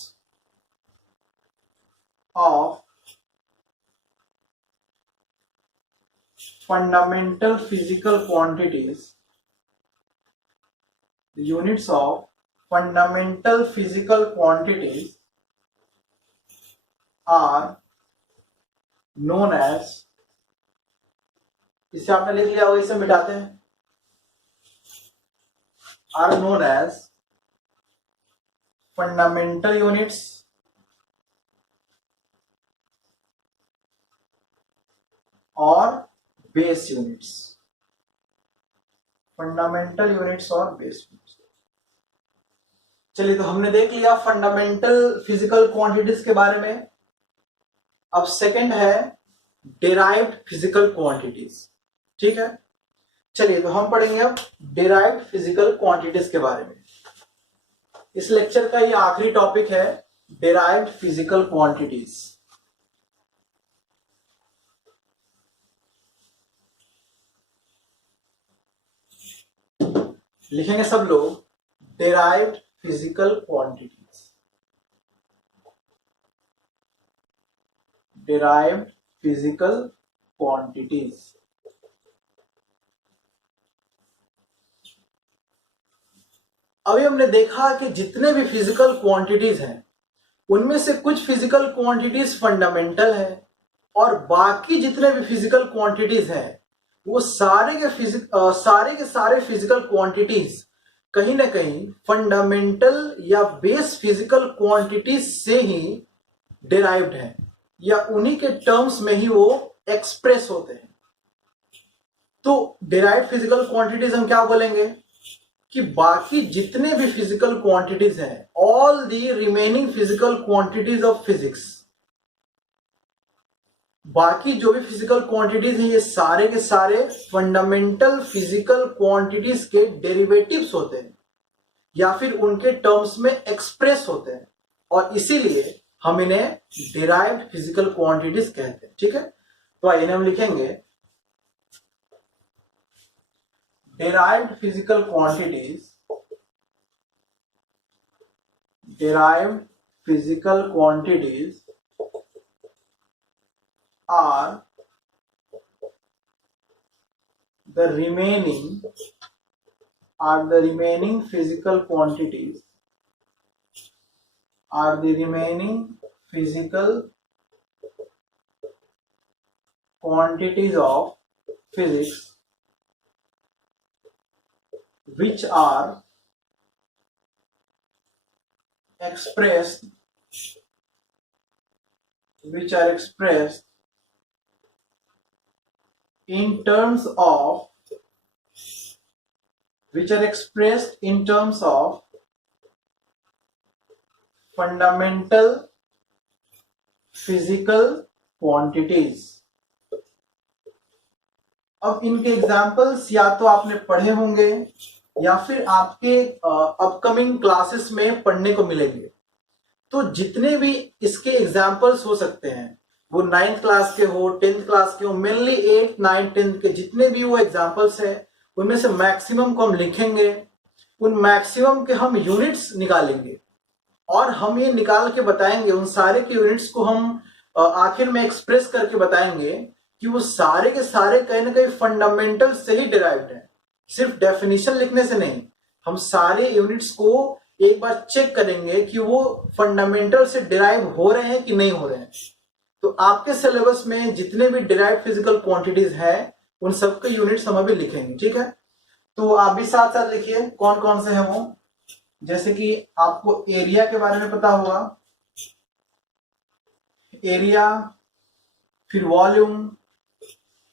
of fundamental physical quantities, the units of fundamental physical quantities are known as, इसे आपने लिख लिया होगा, इसे मिटाते हैं, are known as fundamental units और बेस यूनिट्स। फंडामेंटल यूनिट्स और बेस यूनिट्स। चलिए, तो हमने देख लिया फंडामेंटल फिजिकल क्वांटिटीज के बारे में। अब सेकंड है डिराइव्ड फिजिकल क्वांटिटीज। ठीक है, चलिए तो हम पढ़ेंगे अब डिराइव्ड फिजिकल क्वांटिटीज के बारे में। इस लेक्चर का ये आखिरी टॉपिक है, डिराइव्ड फिजिकल क्वांटिटीज। लिखेंगे सब लोग, derived physical quantities. Derived physical quantities. अभी हमने देखा कि जितने भी फिजिकल क्वांटिटीज हैं, उनमें से कुछ फिजिकल क्वांटिटीज फंडामेंटल है, और बाकी जितने भी फिजिकल क्वांटिटीज हैं, वो सारे के सारे फिजिकल क्वांटिटीज कहीं ना कहीं फंडामेंटल या बेस फिजिकल क्वांटिटीज से ही डिराइव्ड हैं, या उन्हीं के टर्म्स में ही वो एक्सप्रेस होते हैं। तो डिराइव्ड फिजिकल क्वांटिटीज हम क्या बोलेंगे कि बाकी जितने भी फिजिकल क्वांटिटीज हैं, all the remaining physical quantities of physics, बाकी जो भी फिजिकल क्वांटिटीज हैं, ये सारे के सारे फंडामेंटल फिजिकल क्वांटिटीज के डेरिवेटिव्स होते हैं, या फिर उनके टर्म्स में एक्सप्रेस होते हैं, और इसीलिए हम इन्हें डिराइव्ड फिजिकल क्वांटिटीज कहते हैं। ठीक है, तो आइए हम लिखेंगे derived physical quantities. Derived physical quantities are the remaining physical quantities, are the remaining physical quantities of physics which are expressed in terms of fundamental physical quantities। अब इनके एग्जाम्पल्स या तो आपने पढ़े होंगे या फिर आपके अपकमिंग क्लासेस में पढ़ने को मिलेंगे। तो जितने भी इसके एग्जाम्पल्स हो सकते हैं, वो 9th क्लास के हो, 10th क्लास के हो, मेनली 8th, 9th, 10th के जितने भी वो एग्जाम्पल्स है, उनमें से मैक्सिमम को हम लिखेंगे, उन मैक्सिमम के हम यूनिट्स निकालेंगे और हम ये निकाल के बताएंगे, उन सारे के यूनिट्स को हम आखिर में एक्सप्रेस करके बताएंगे कि वो सारे के सारे कहीं ना कहीं फंडामेंटल से ही डिराइव्ड है, सिर्फ डेफिनेशन लिखने से नहीं। हम सारे यूनिट्स को एक बार चेक करेंगे कि वो फंडामेंटल से डिराइव हो रहे हैं कि नहीं हो रहे हैं। तो आपके सिलेबस में जितने भी डिराइव फिजिकल क्वांटिटीज हैं उन सबके यूनिट्स हम अभी लिखेंगे, ठीक है। तो आप भी साथ साथ लिखिए कौन कौन से हैं वो। जैसे कि आपको एरिया के बारे में पता होगा, एरिया, फिर वॉल्यूम,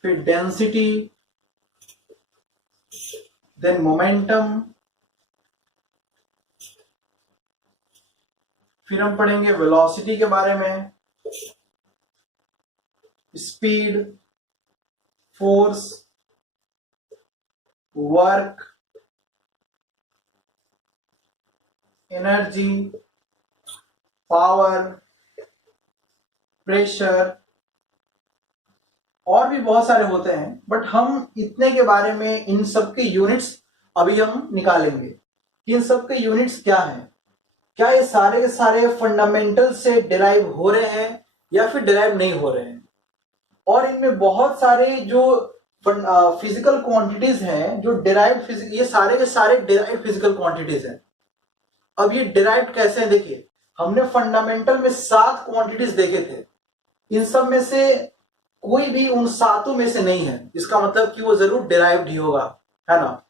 फिर डेंसिटी, देन मोमेंटम, फिर हम पढ़ेंगे वेलोसिटी के बारे में, speed, force, work, energy, power, pressure, और भी बहुत सारे होते हैं, बट हम इतने के बारे में, इन सब के यूनिट्स अभी हम निकालेंगे कि इन सब के यूनिट्स क्या हैं, क्या ये सारे के सारे फंडामेंटल से डिराइव हो रहे हैं या फिर डिराइव नहीं हो रहे हैं। और इनमें बहुत सारे जो फिजिकल क्वांटिटीज हैं जो डिराइव, ये सारे के सारे डिराइव फिजिकल क्वांटिटीज हैं। अब ये डिराइव कैसे हैं देखिए, हमने फंडामेंटल में 7 क्वांटिटीज देखे थे, इन सब में से कोई भी उन 7 में से नहीं है, इसका मतलब कि वो जरूर डिराइव्ड ही होगा, है ना।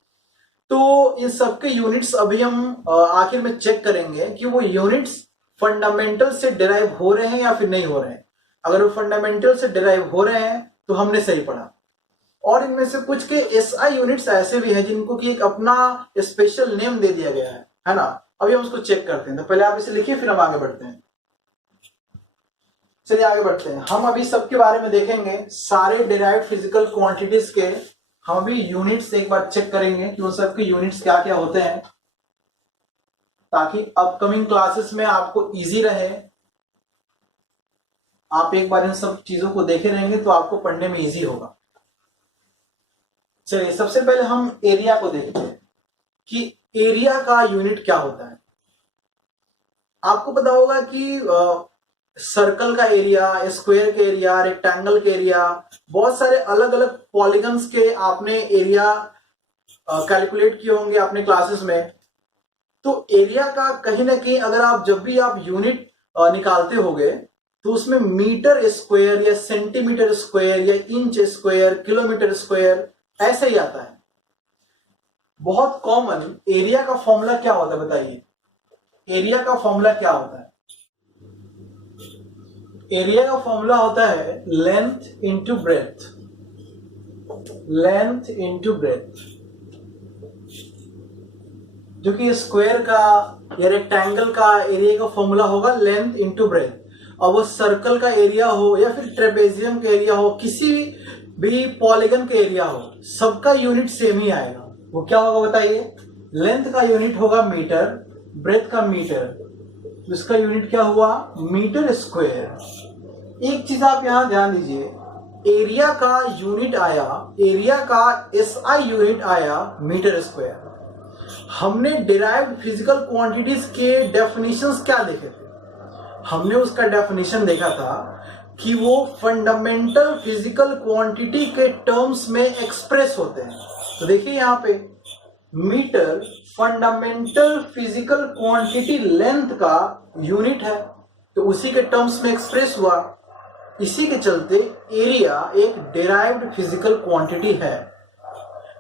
तो इन सबके यूनिट्स अभी हम आखिर में चेक करेंगे कि वो यूनिट्स फंडामेंटल से डिराइव हो रहे हैं या फिर नहीं हो रहे हैं। अगर वो फंडामेंटल से डिराइव हो रहे हैं तो हमने सही पढ़ा। और इनमें से कुछ के एसआई यूनिट्स ऐसे भी हैं जिनको कि एक अपना स्पेशल नेम दे दिया गया है ना। अभी हम उसको चेक करते हैं, तो पहले आप इसे लिखिए फिर हम आगे बढ़ते हैं। चलिए आगे बढ़ते हैं। हम अभी सबके बारे में देखेंगे, सारे डिराइव्ड फिजिकल क्वांटिटीज के हम अभी यूनिट्स एक बार चेक करेंगे कि उन सबके यूनिट्स क्या क्या होते हैं, ताकि अपकमिंग क्लासेस में आपको इजी रहे। आप एक बार इन सब चीजों को देखे रहेंगे तो आपको पढ़ने में इजी होगा। चलिए सबसे पहले हम एरिया को देखते हैं कि एरिया का यूनिट क्या होता है। आपको पता होगा कि सर्कल का एरिया, स्क्वायर के एरिया, रेक्टेंगल के एरिया, बहुत सारे अलग अलग पॉलीगन्स के आपने एरिया कैलकुलेट किए होंगे अपने क्लासेस में। तो एरिया का कहीं ना कहीं अगर आप जब भी आप यूनिट निकालते होगे तो उसमें मीटर स्क्वायर या सेंटीमीटर स्क्वायर या इंच स्क्वायर, किलोमीटर स्क्वायर ऐसे ही आता है। बहुत कॉमन एरिया का फॉर्मूला क्या होता है बताइए, एरिया का फॉर्मूला क्या होता है? एरिया का फॉर्मूला होता है length into breadth, length into breadth, जो कि स्क्वायर का या रेक्टेंगल का एरिया का फॉर्मूला होगा लेंथ इंटू ब्रेथ। और वो सर्कल का एरिया हो या फिर ट्रेपेजियम का एरिया हो, किसी भी पॉलीगन का एरिया हो, सबका यूनिट सेम ही आएगा। वो क्या होगा बताइए? लेंथ का यूनिट होगा मीटर, ब्रेथ का मीटर, इसका यूनिट क्या हुआ? Metre square. एक चीज आप यहां ध्यान दीजिए, एरिया का यूनिट आया, एरिया का एसआई यूनिट आया मीटर स्क्वायर। हमने डिराइव्ड फिजिकल क्वांटिटीज के डेफिनेशंस क्या देखे थे? हमने उसका डेफिनेशन देखा था कि वो फंडामेंटल फिजिकल क्वांटिटी के टर्म्स में एक्सप्रेस होते हैं। तो देखिए यहां पे metre fundamental physical quantity length का यूनिट है, तो उसी के टर्म्स में एक्सप्रेस हुआ। इसी के चलते एरिया एक डिराइव्ड फिजिकल क्वांटिटी है।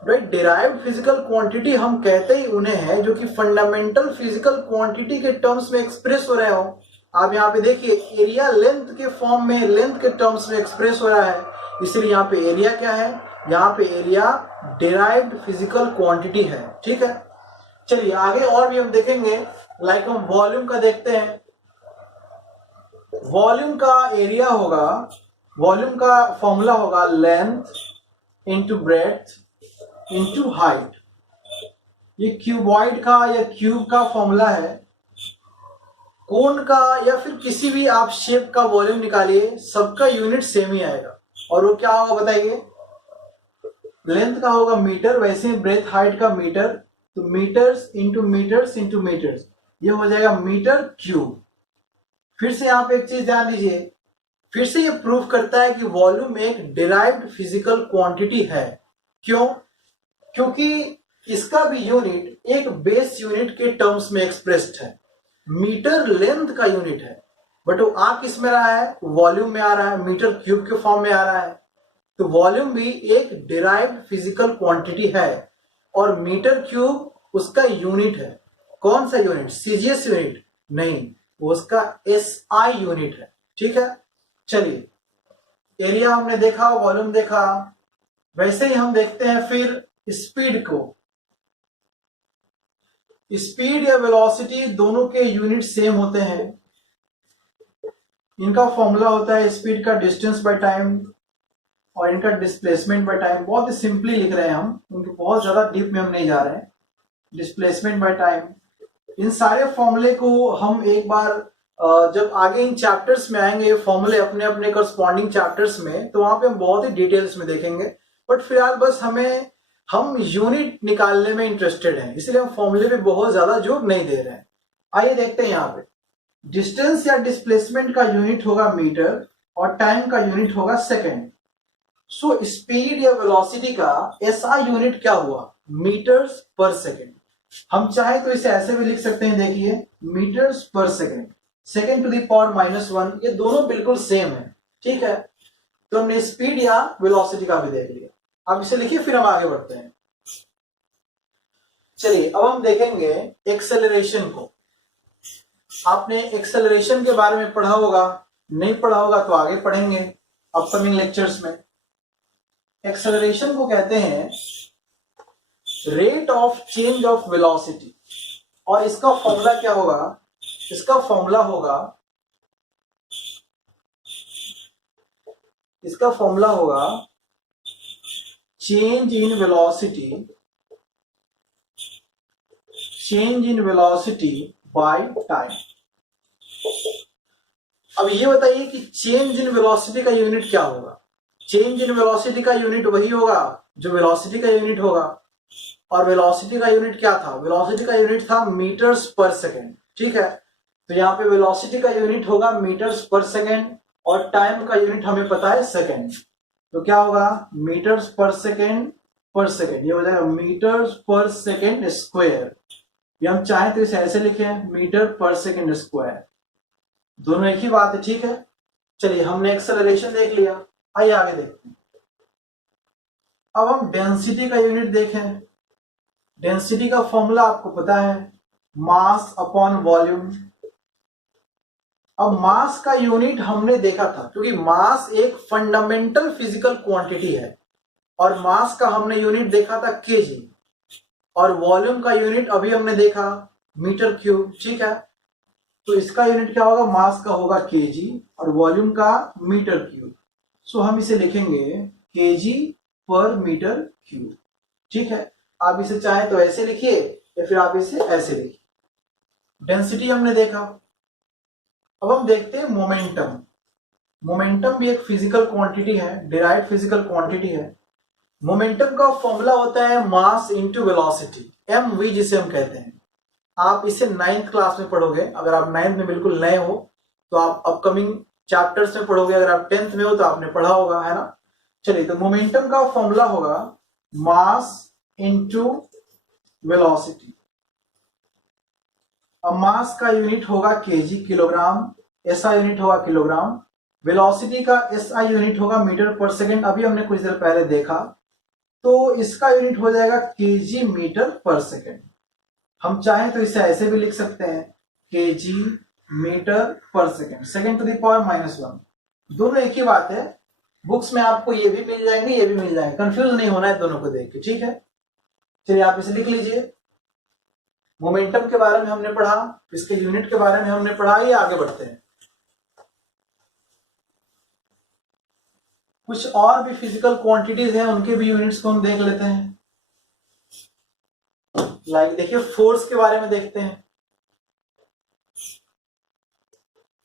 राइट, डिराइव्ड फिजिकल क्वांटिटी हम कहते ही उन्हें है जो कि फंडामेंटल फिजिकल क्वांटिटी के टर्म्स में एक्सप्रेस हो रहे हो। आप यहाँ पे देखिए एरिया लेंथ के फॉर्म में, लेंथ के टर्म्स में एक्सप्रेस हो रहा है, इसलिए यहाँ पे एरिया क्या है? यहाँ पे एरिया डिराइव्ड फिजिकल क्वांटिटी है। ठीक है, चलिए आगे और भी हम देखेंगे। लाइक हम वॉल्यूम का देखते हैं। वॉल्यूम का एरिया होगा, वॉल्यूम का फॉर्मूला होगा length into breadth into height. ये क्यूबॉइड का या क्यूब का फॉर्मूला है। कोन का या फिर किसी भी आप शेप का वॉल्यूम निकालिए, सबका यूनिट सेम ही आएगा। और वो क्या होगा बताइए? लेंथ का होगा मीटर, वैसे ही ब्रेथ हाइट का मीटर, तो metres into metres into metres, ये हो जाएगा मीटर क्यूब। फिर से यहाँ पे एक चीज ध्यान दीजिए, फिर से ये प्रूव करता है कि वॉल्यूम एक डिराइव्ड फिजिकल क्वांटिटी है। क्यों? क्योंकि इसका भी यूनिट एक बेस यूनिट के टर्म्स में एक्सप्रेस्ड है, मीटर लेंथ का यूनिट है, बट वो आ किस में रहा है? वॉल्यूम में आ रहा है, मीटर क्यूब के फॉर्म में आ रहा है। तो वॉल्यूम भी एक डिराइव्ड फिजिकल क्वांटिटी है और मीटर क्यूब उसका यूनिट है। कौन सा यूनिट? सीजीएस यूनिट नहीं, वो उसका एसआई यूनिट है। ठीक है, चलिए एरिया हमने देखा, वॉल्यूम देखा, वैसे ही हम देखते हैं फिर स्पीड को। स्पीड या वेलोसिटी दोनों के यूनिट सेम होते हैं। इनका फॉर्मूला होता है स्पीड का डिस्टेंस बाय टाइम और इनका डिस्प्लेसमेंट बाय टाइम। बहुत ही सिंपली लिख रहे हैं हम, क्योंकि बहुत ज्यादा डीप में हम नहीं जा रहे हैं। डिस्प्लेसमेंट बाय टाइम, इन सारे फॉर्मूले को हम एक बार जब आगे इन चैप्टर्स में आएंगे, ये फॉर्मूले अपने अपने करस्पॉन्डिंग चैप्टर्स में, तो वहां पे हम बहुत ही डिटेल्स में देखेंगे। बट फिलहाल बस हम यूनिट निकालने में इंटरेस्टेड हैं, इसलिए हम फॉर्मूले पे बहुत ज्यादा जोर नहीं दे रहे हैं। आइए देखते हैं यहाँ पे, डिस्टेंस या डिस्प्लेसमेंट का यूनिट होगा मीटर और टाइम का यूनिट होगा सेकेंड। सो स्पीड या वेलोसिटी का एसआई यूनिट क्या हुआ? मीटर्स पर सेकेंड। हम चाहे तो इसे ऐसे भी लिख सकते हैं, देखिए मीटर्स पर second, second to the power -1, ये दोनों बिल्कुल सेम है। ठीक है, तो हमने स्पीड या वेलोसिटी का भी देख लिया। अब इसे लिखिए, फिर हम आगे बढ़ते हैं। चलिए अब हम देखेंगे एक्सेलरेशन को। आपने एक्सेलरेशन के बारे में पढ़ा होगा, नहीं पढ़ा होगा तो आगे पढ़ेंगे अपकमिंग लेक्चर्स में। एक्सेलरेशन को कहते हैं rate of change of velocity, और इसका फॉर्मूला क्या होगा? इसका फॉर्मूला होगा change in velocity by time. अब ये बताइए कि चेंज इन वेलोसिटी का यूनिट क्या होगा? चेंज इन वेलोसिटी का यूनिट वही होगा जो वेलोसिटी का यूनिट होगा, और वेलोसिटी का यूनिट क्या था? वेलोसिटी का यूनिट था मीटर्स पर सेकेंड। ठीक है, तो यहाँ पे वेलोसिटी का यूनिट होगा मीटर्स पर सेकेंड और टाइम का यूनिट हमें पता है सेकेंड। तो क्या होगा? मीटर्स पर सेकेंड, ये हो जाएगा मीटर्स पर सेकेंड स्क्वायर। ये हम चाहें तो इसे ऐसे लिखें, मीटर पर सेकेंड स्क्वायर, दोनों एक ही बात है। ठीक है, चलिए हमने एक्सेलरेशन देख लिया, आइए आगे देखते हैं। अब हम डेंसिटी का यूनिट देखें। डेंसिटी का फॉर्मूला आपको पता है, मास अपॉन वॉल्यूम। अब मास का यूनिट हमने देखा था, क्योंकि मास एक फंडामेंटल फिजिकल क्वांटिटी है, और मास का हमने यूनिट देखा था केजी, और वॉल्यूम का यूनिट अभी हमने देखा मीटर क्यूब। ठीक है, तो इसका यूनिट क्या होगा? मास का होगा केजी और वॉल्यूम का मीटर क्यूब। सो हम इसे लिखेंगे केजी पर मीटर क्यूब। ठीक है, आप इसे चाहे तो ऐसे लिखिए या फिर आप इसे ऐसे लिखिए। डेंसिटी हमने देखा। अब हम देखते हैं मोमेंटम। मोमेंटम भी एक फिजिकल क्वांटिटी है, डिराइव्ड फिजिकल क्वांटिटी है। मोमेंटम का फॉर्मूला होता है मास इंटू वेलोसिटी, mv जिसे हम कहते हैं। आप इसे 9th क्लास में पढ़ोगे, अगर आप 9th में बिल्कुल नए हो तो आप अपकमिंग चैप्टर्स में पढ़ोगे, अगर आप 10th में हो तो आपने पढ़ा होगा, है ना। चलिए, तो मोमेंटम का फॉर्मूला होगा मास इंटू वेलोसिटी। अब मास का यूनिट होगा केजी, किलोग्राम, एसआई यूनिट होगा किलोग्राम, वेलोसिटी का एसआई यूनिट होगा मीटर पर सेकेंड, अभी हमने कुछ देर पहले देखा, तो इसका यूनिट हो जाएगा केजी मीटर पर सेकेंड। हम चाहें तो इसे ऐसे भी लिख सकते हैं, केजी मीटर पर second, second to the power -1, दोनों एक ही बात है। बुक्स में आपको ये भी मिल जाएंगे, ये भी मिल जाएंगे, कंफ्यूज नहीं होना है दोनों को देख के। ठीक है, चलिए आप इसे लिख लीजिए। मोमेंटम के बारे में हमने पढ़ा, इसके यूनिट के बारे में हमने पढ़ा, ये आगे बढ़ते हैं। कुछ और भी फिजिकल क्वांटिटीज हैं, उनके भी यूनिट्स को हम देख लेते हैं। लाइक देखिए, फोर्स के बारे में देखते हैं।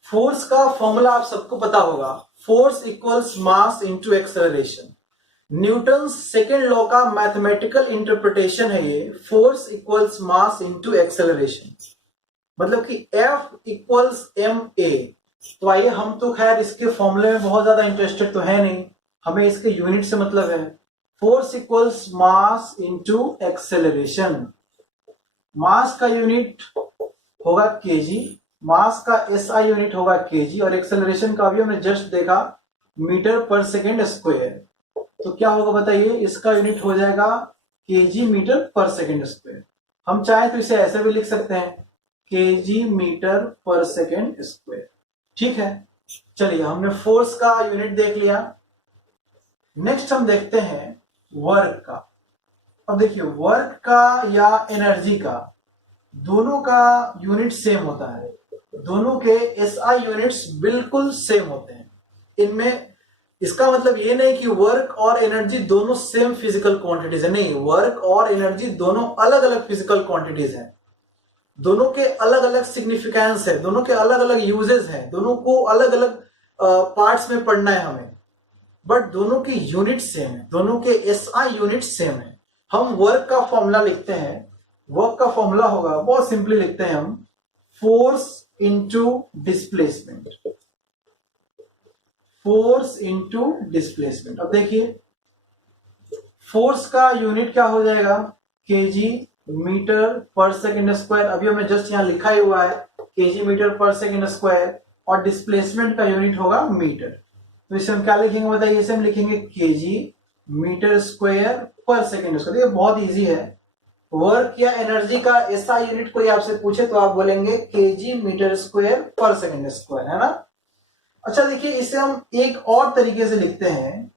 फोर्स का फॉर्मूला आप सबको पता होगा, force equals mass into acceleration. Newton second law का मैथमेटिकल इंटरप्रिटेशन है ये, force equals mass into acceleration, मतलब कि F इक्वल्स ma। तो आइए, हम तो खैर इसके फॉर्मूले में बहुत ज्यादा इंटरेस्टेड तो है नहीं, हमें इसके यूनिट से मतलब है। Force equals mass into acceleration, mass का यूनिट होगा केजी, मास का एसआई यूनिट होगा केजी, और एक्सेलरेशन का भी हमने जस्ट देखा मीटर पर सेकेंड स्क्वायर। तो क्या होगा बताइए, इसका यूनिट हो जाएगा केजी मीटर पर सेकेंड स्क्वायर। हम चाहे तो इसे ऐसे भी लिख सकते हैं, केजी मीटर पर सेकेंड स्क्वायर। ठीक है, चलिए हमने फोर्स का यूनिट देख लिया। नेक्स्ट हम देखते हैं वर्क का। अब देखिए, वर्क का या एनर्जी का, दोनों का यूनिट सेम होता है, दोनों के एसआई यूनिट्स बिल्कुल सेम होते हैं। इनमें इसका मतलब ये नहीं कि वर्क और एनर्जी दोनों सेम फिजिकल क्वांटिटीज है, नहीं, वर्क और एनर्जी दोनों अलग अलग फिजिकल क्वांटिटीज हैं, दोनों के अलग अलग सिग्निफिकेंस है, दोनों के अलग अलग यूजेस हैं, दोनों को अलग अलग पार्ट्स में पढ़ना है हमें, बट दोनों के यूनिट सेम है, दोनों के एसआई यूनिट सेम है। हम वर्क का फॉर्मूला लिखते हैं, वर्क का फॉर्मूला होगा, बहुत सिंपली लिखते हैं हम, force into displacement, force into displacement. अब देखिए, फोर्स का यूनिट क्या हो जाएगा, केजी मीटर पर सेकेंड स्क्वायर, अभी हमने जस्ट यहां लिखा ही हुआ है केजी मीटर पर सेकेंड स्क्वायर, और डिस्प्लेसमेंट का यूनिट होगा मीटर। तो इसे हम क्या लिखेंगे बताइए, इसे हम लिखेंगे केजी मीटर स्क्वायर पर सेकेंड स्क्वायर। ये बहुत इजी है, वर्क या एनर्जी का ऐसा यूनिट कोई आपसे पूछे तो आप बोलेंगे केजी मीटर स्क्वायर पर सेकेंड स्क्वायर, है ना। अच्छा देखिए, इसे हम एक और तरीके से लिखते हैं,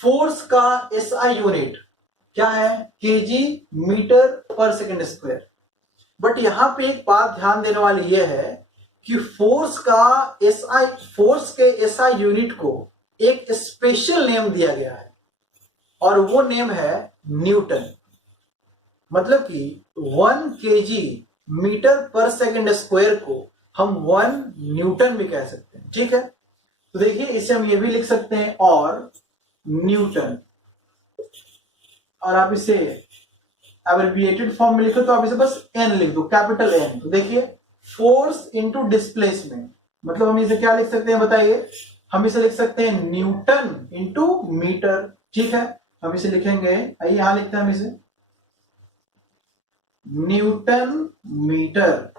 फोर्स का एसआई यूनिट क्या है, केजी मीटर पर सेकेंड स्क्वायर। बट यहां पे एक बात ध्यान देने वाली यह है कि फोर्स का एसआई, फोर्स के एसआई यूनिट को एक स्पेशल नेम दिया गया है, और वो नेम है न्यूटन। मतलब कि 1 केजी मीटर पर सेकेंड स्क्वायर को हम 1 न्यूटन भी कह सकते हैं। ठीक है, तो देखिए इसे हम ये भी लिख सकते हैं, और न्यूटन, और आप इसे एब्रिविएटेड फॉर्म में लिखो तो आप इसे बस एन लिख दो, कैपिटल एन। तो देखिए, फोर्स इंटू डिस्प्लेसमेंट, मतलब हम इसे क्या लिख सकते हैं बताइए, हम इसे लिख सकते हैं न्यूटन इंटू मीटर। ठीक है, हम इसे लिखेंगे, आइए यहां लिखते हैं हम इसे, न्यूटन मीटर,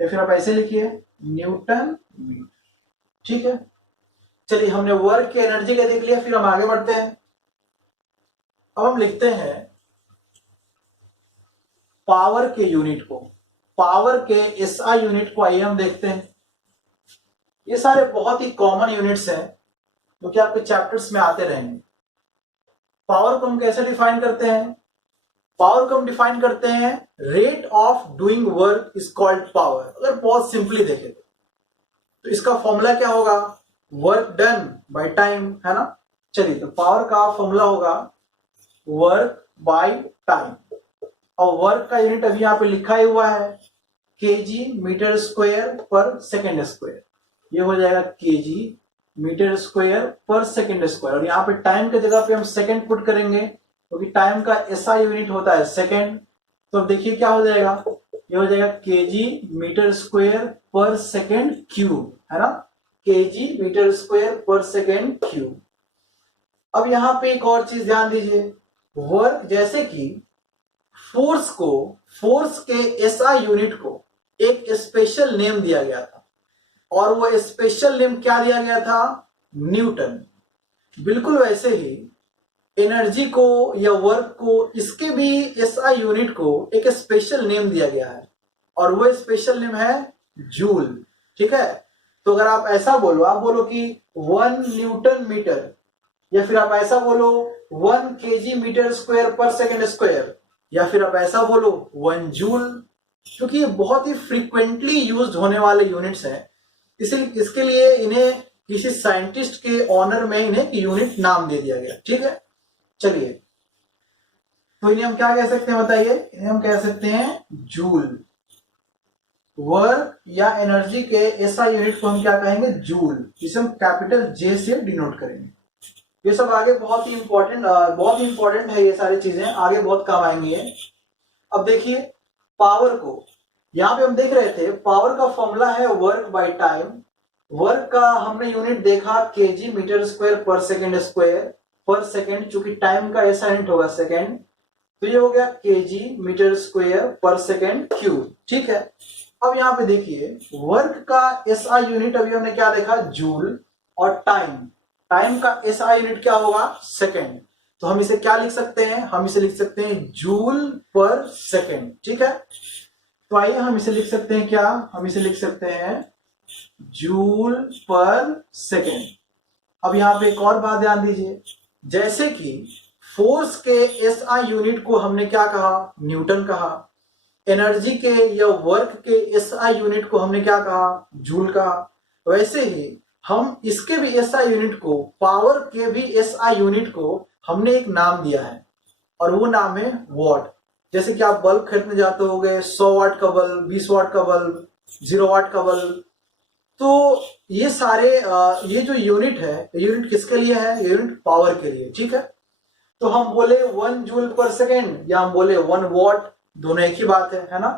या फिर आप ऐसे लिखिए न्यूटन मीटर। ठीक है, चलिए हमने वर्क की एनर्जी का देख लिया, फिर हम आगे बढ़ते हैं। अब हम लिखते हैं पावर के यूनिट को, पावर के एसआई यूनिट को आइए हम देखते हैं। ये सारे बहुत ही कॉमन यूनिट्स हैं जो कि आपके चैप्टर्स में आते रहेंगे। पावर को हम कैसे डिफाइन करते हैं, पावर को हम डिफाइन करते हैं, rate of doing work is called power. अगर बहुत सिंपली देखें तो इसका फॉर्मूला क्या होगा, वर्क डन बाय टाइम, है ना। चलिए, तो पावर का फॉर्मूला होगा वर्क बाय टाइम, और वर्क का यूनिट अभी यहां पे लिखा ही हुआ है, केजी मीटर स्क्वायर पर सेकेंड स्क्वायर। ये हो जाएगा केजी मीटर स्क्वायर पर सेकेंड स्क्वायर, और यहाँ पे टाइम की जगह पे हम सेकेंड पुट करेंगे, क्योंकि टाइम का एसआई यूनिट होता है सेकेंड। तो अब देखिए क्या हो जाएगा, ये हो जाएगा केजी मीटर स्क्वायर पर सेकेंड क्यूब, है ना, केजी मीटर स्क्वायर पर सेकेंड क्यूब। अब यहां पे एक और चीज ध्यान दीजिए, वर्क, जैसे कि फोर्स को, फोर्स के एसआई यूनिट को एक स्पेशल नेम दिया गया था, और वो स्पेशल नेम क्या दिया गया था, न्यूटन। बिल्कुल वैसे ही एनर्जी को या वर्क को, इसके भी एसआई यूनिट को एक स्पेशल नेम दिया गया है, और वो स्पेशल नेम है जूल। ठीक है, तो अगर आप ऐसा बोलो, आप बोलो कि 1 न्यूटन मीटर, या फिर आप ऐसा बोलो 1 केजी मीटर स्क्वायर पर सेकेंड स्क्वायर, या फिर आप ऐसा बोलो 1 जूल, क्योंकि ये बहुत ही फ्रीक्वेंटली यूज्ड होने वाले यूनिट्स हैं, इसलिए इसके लिए इन्हें किसी साइंटिस्ट के ऑनर में इन्हें यूनिट नाम दे दिया गया। ठीक है, चलिए, तो इन्हें हम क्या कह सकते हैं बताइए, इन्हें हम कह सकते हैं जूल। वर्क या एनर्जी के एसआई यूनिट को हम क्या कहेंगे, जूल, इसे हम कैपिटल जे से डिनोट करेंगे। ये सब आगे बहुत ही इंपॉर्टेंट है, ये सारी चीजें आगे बहुत काम आएंगी है। अब देखिए पावर को, यहाँ पे हम देख रहे थे पावर का फॉर्मूला है वर्क बाय टाइम। वर्क का हमने यूनिट देखा केजी मीटर स्क्वायर पर सेकेंड स्क्वायर पर सेकेंड, चूंकि टाइम का ऐसा यूनिट होगा सेकेंड, तो ये हो गया केजी मीटर स्क्वायर पर सेकेंड क्यूब। ठीक है, अब यहाँ पे देखिए वर्क का एसआई यूनिट अभी हमने क्या देखा, जूल, और टाइम का एसआई यूनिट क्या होगा, सेकेंड। तो हम इसे क्या लिख सकते हैं, हम इसे लिख सकते हैं जूल पर सेकेंड। ठीक है, तो आइए हम इसे लिख सकते हैं क्या, हम इसे लिख सकते हैं जूल पर सेकेंड। अब यहां पे एक और बात ध्यान दीजिए, जैसे कि फोर्स के एसआई यूनिट को हमने क्या कहा, न्यूटन कहा, एनर्जी के या वर्क के एसआई यूनिट को हमने क्या कहा, जूल कहा, वैसे ही हम इसके भी एसआई यूनिट को, पावर के भी एसआई यूनिट को हमने एक नाम दिया है और वो नाम है वॉट। जैसे कि आप बल्ब खरीदने जाते होगे, 100 वाट का बल्ब, 20 वाट का बल्ब, 0 वाट का बल्ब, तो ये सारे ये जो यूनिट है, यूनिट किसके लिए है, यूनिट पावर के लिए। ठीक है, तो हम बोले 1 जूल पर सेकेंड या हम बोले 1 वॉट, दोनों एक ही बात है ना।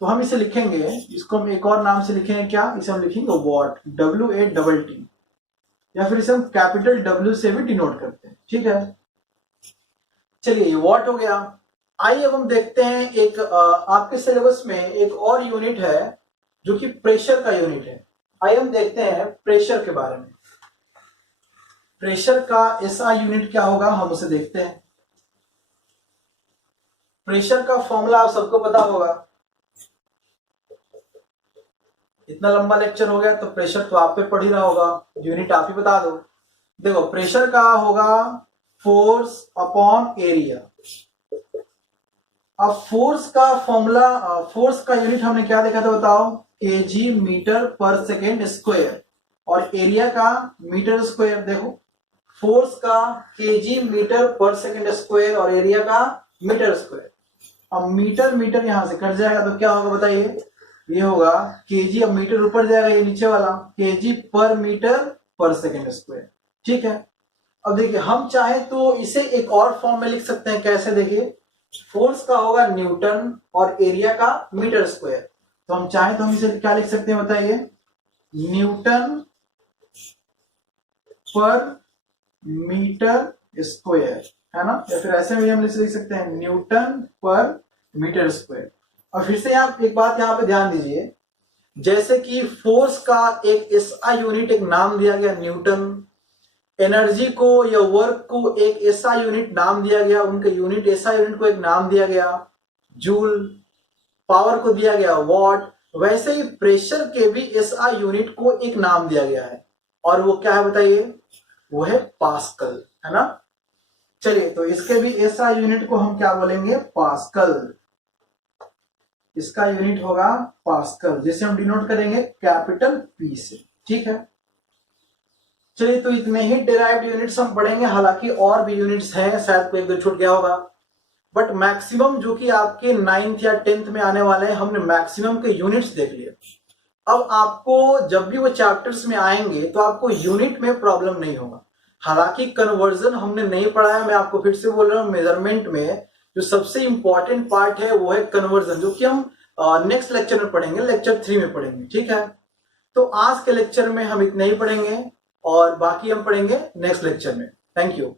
तो हम इसे लिखेंगे, इसको हम एक और नाम से लिखेंगे क्या, इसे हम लिखेंगे वॉट, WATT, या फिर इसे हम कैपिटल W से भी डिनोट करते हैं। ठीक है, चलिए ये वॉट हो गया। आइए अब हम देखते हैं एक आपके सिलेबस में एक और यूनिट है जो कि प्रेशर का यूनिट है। आइए हम देखते हैं प्रेशर के बारे में। प्रेशर का एसआई यूनिट क्या होगा, हम उसे देखते हैं। प्रेशर का फॉर्मूला आप सबको पता होगा, इतना लंबा लेक्चर हो गया तो प्रेशर तो आप पे पढ़ ही रहा होगा, यूनिट आप ही बता दो। देखो प्रेशर का होगा फोर्स अपॉन एरिया। अब फोर्स का फॉर्मूला, फोर्स का यूनिट हमने क्या देखा था बताओ, केजी मीटर पर सेकेंड स्क्वायर, और एरिया का मीटर स्क्वायर। देखो फोर्स का केजी मीटर पर सेकेंड स्क्वायर और एरिया का मीटर स्क्वायर। अब मीटर मीटर यहां से कट जाएगा तो क्या होगा बताइए, ये होगा केजी, अब मीटर ऊपर जाएगा, ये नीचे वाला केजी पर मीटर पर सेकेंड स्क्वायर। ठीक है, अब देखिए हम चाहे तो इसे एक और फॉर्म में लिख सकते हैं, कैसे, देखिए फोर्स का होगा न्यूटन और एरिया का मीटर स्क्वायर, तो हम चाहे तो हम इसे क्या लिख सकते हैं बताइए, न्यूटन पर मीटर स्क्वायर, है ना, या फिर ऐसे में हम लिख सकते हैं न्यूटन पर मीटर स्क्वायर। और फिर से आप एक बात यहां पे ध्यान दीजिए, जैसे कि फोर्स का एक एसआई यूनिट एक नाम दिया गया न्यूटन, एनर्जी को या वर्क को एक एसआई यूनिट नाम दिया गया, उनके यूनिट एसआई यूनिट को एक नाम दिया गया जूल, पावर को दिया गया वॉट, वैसे ही प्रेशर के भी एसआई यूनिट को एक नाम दिया गया है, और वो क्या है बताइए, वो है पास्कल, है ना। चलिए तो इसके भी एसआई यूनिट को हम क्या बोलेंगे, पास्कल। इसका यूनिट होगा पास्कल, जिसे हम डिनोट करेंगे कैपिटल पी से। ठीक है, चलिए तो इतने ही डेराइव्ड यूनिट्स हम पढ़ेंगे, हालांकि और भी यूनिट्स हैं, शायद कोई एक दो छूट गया होगा, बट मैक्सिमम जो कि आपके 9th या 10th में आने वाले हैं, हमने मैक्सिमम के यूनिट्स देख लिए। अब आपको जब भी वो चैप्टर्स में आएंगे तो आपको यूनिट में प्रॉब्लम नहीं होगा। हालांकि कन्वर्जन हमने नहीं पढ़ा है, मैं आपको फिर से बोल रहा हूँ, मेजरमेंट में जो सबसे इंपॉर्टेंट पार्ट है वो है कन्वर्जन, जो कि हम नेक्स्ट लेक्चर में पढ़ेंगे, लेक्चर 3 में पढ़ेंगे। ठीक है, तो आज के लेक्चर में हम इतना ही पढ़ेंगे और बाकी हम पढ़ेंगे नेक्स्ट लेक्चर में। Thank you.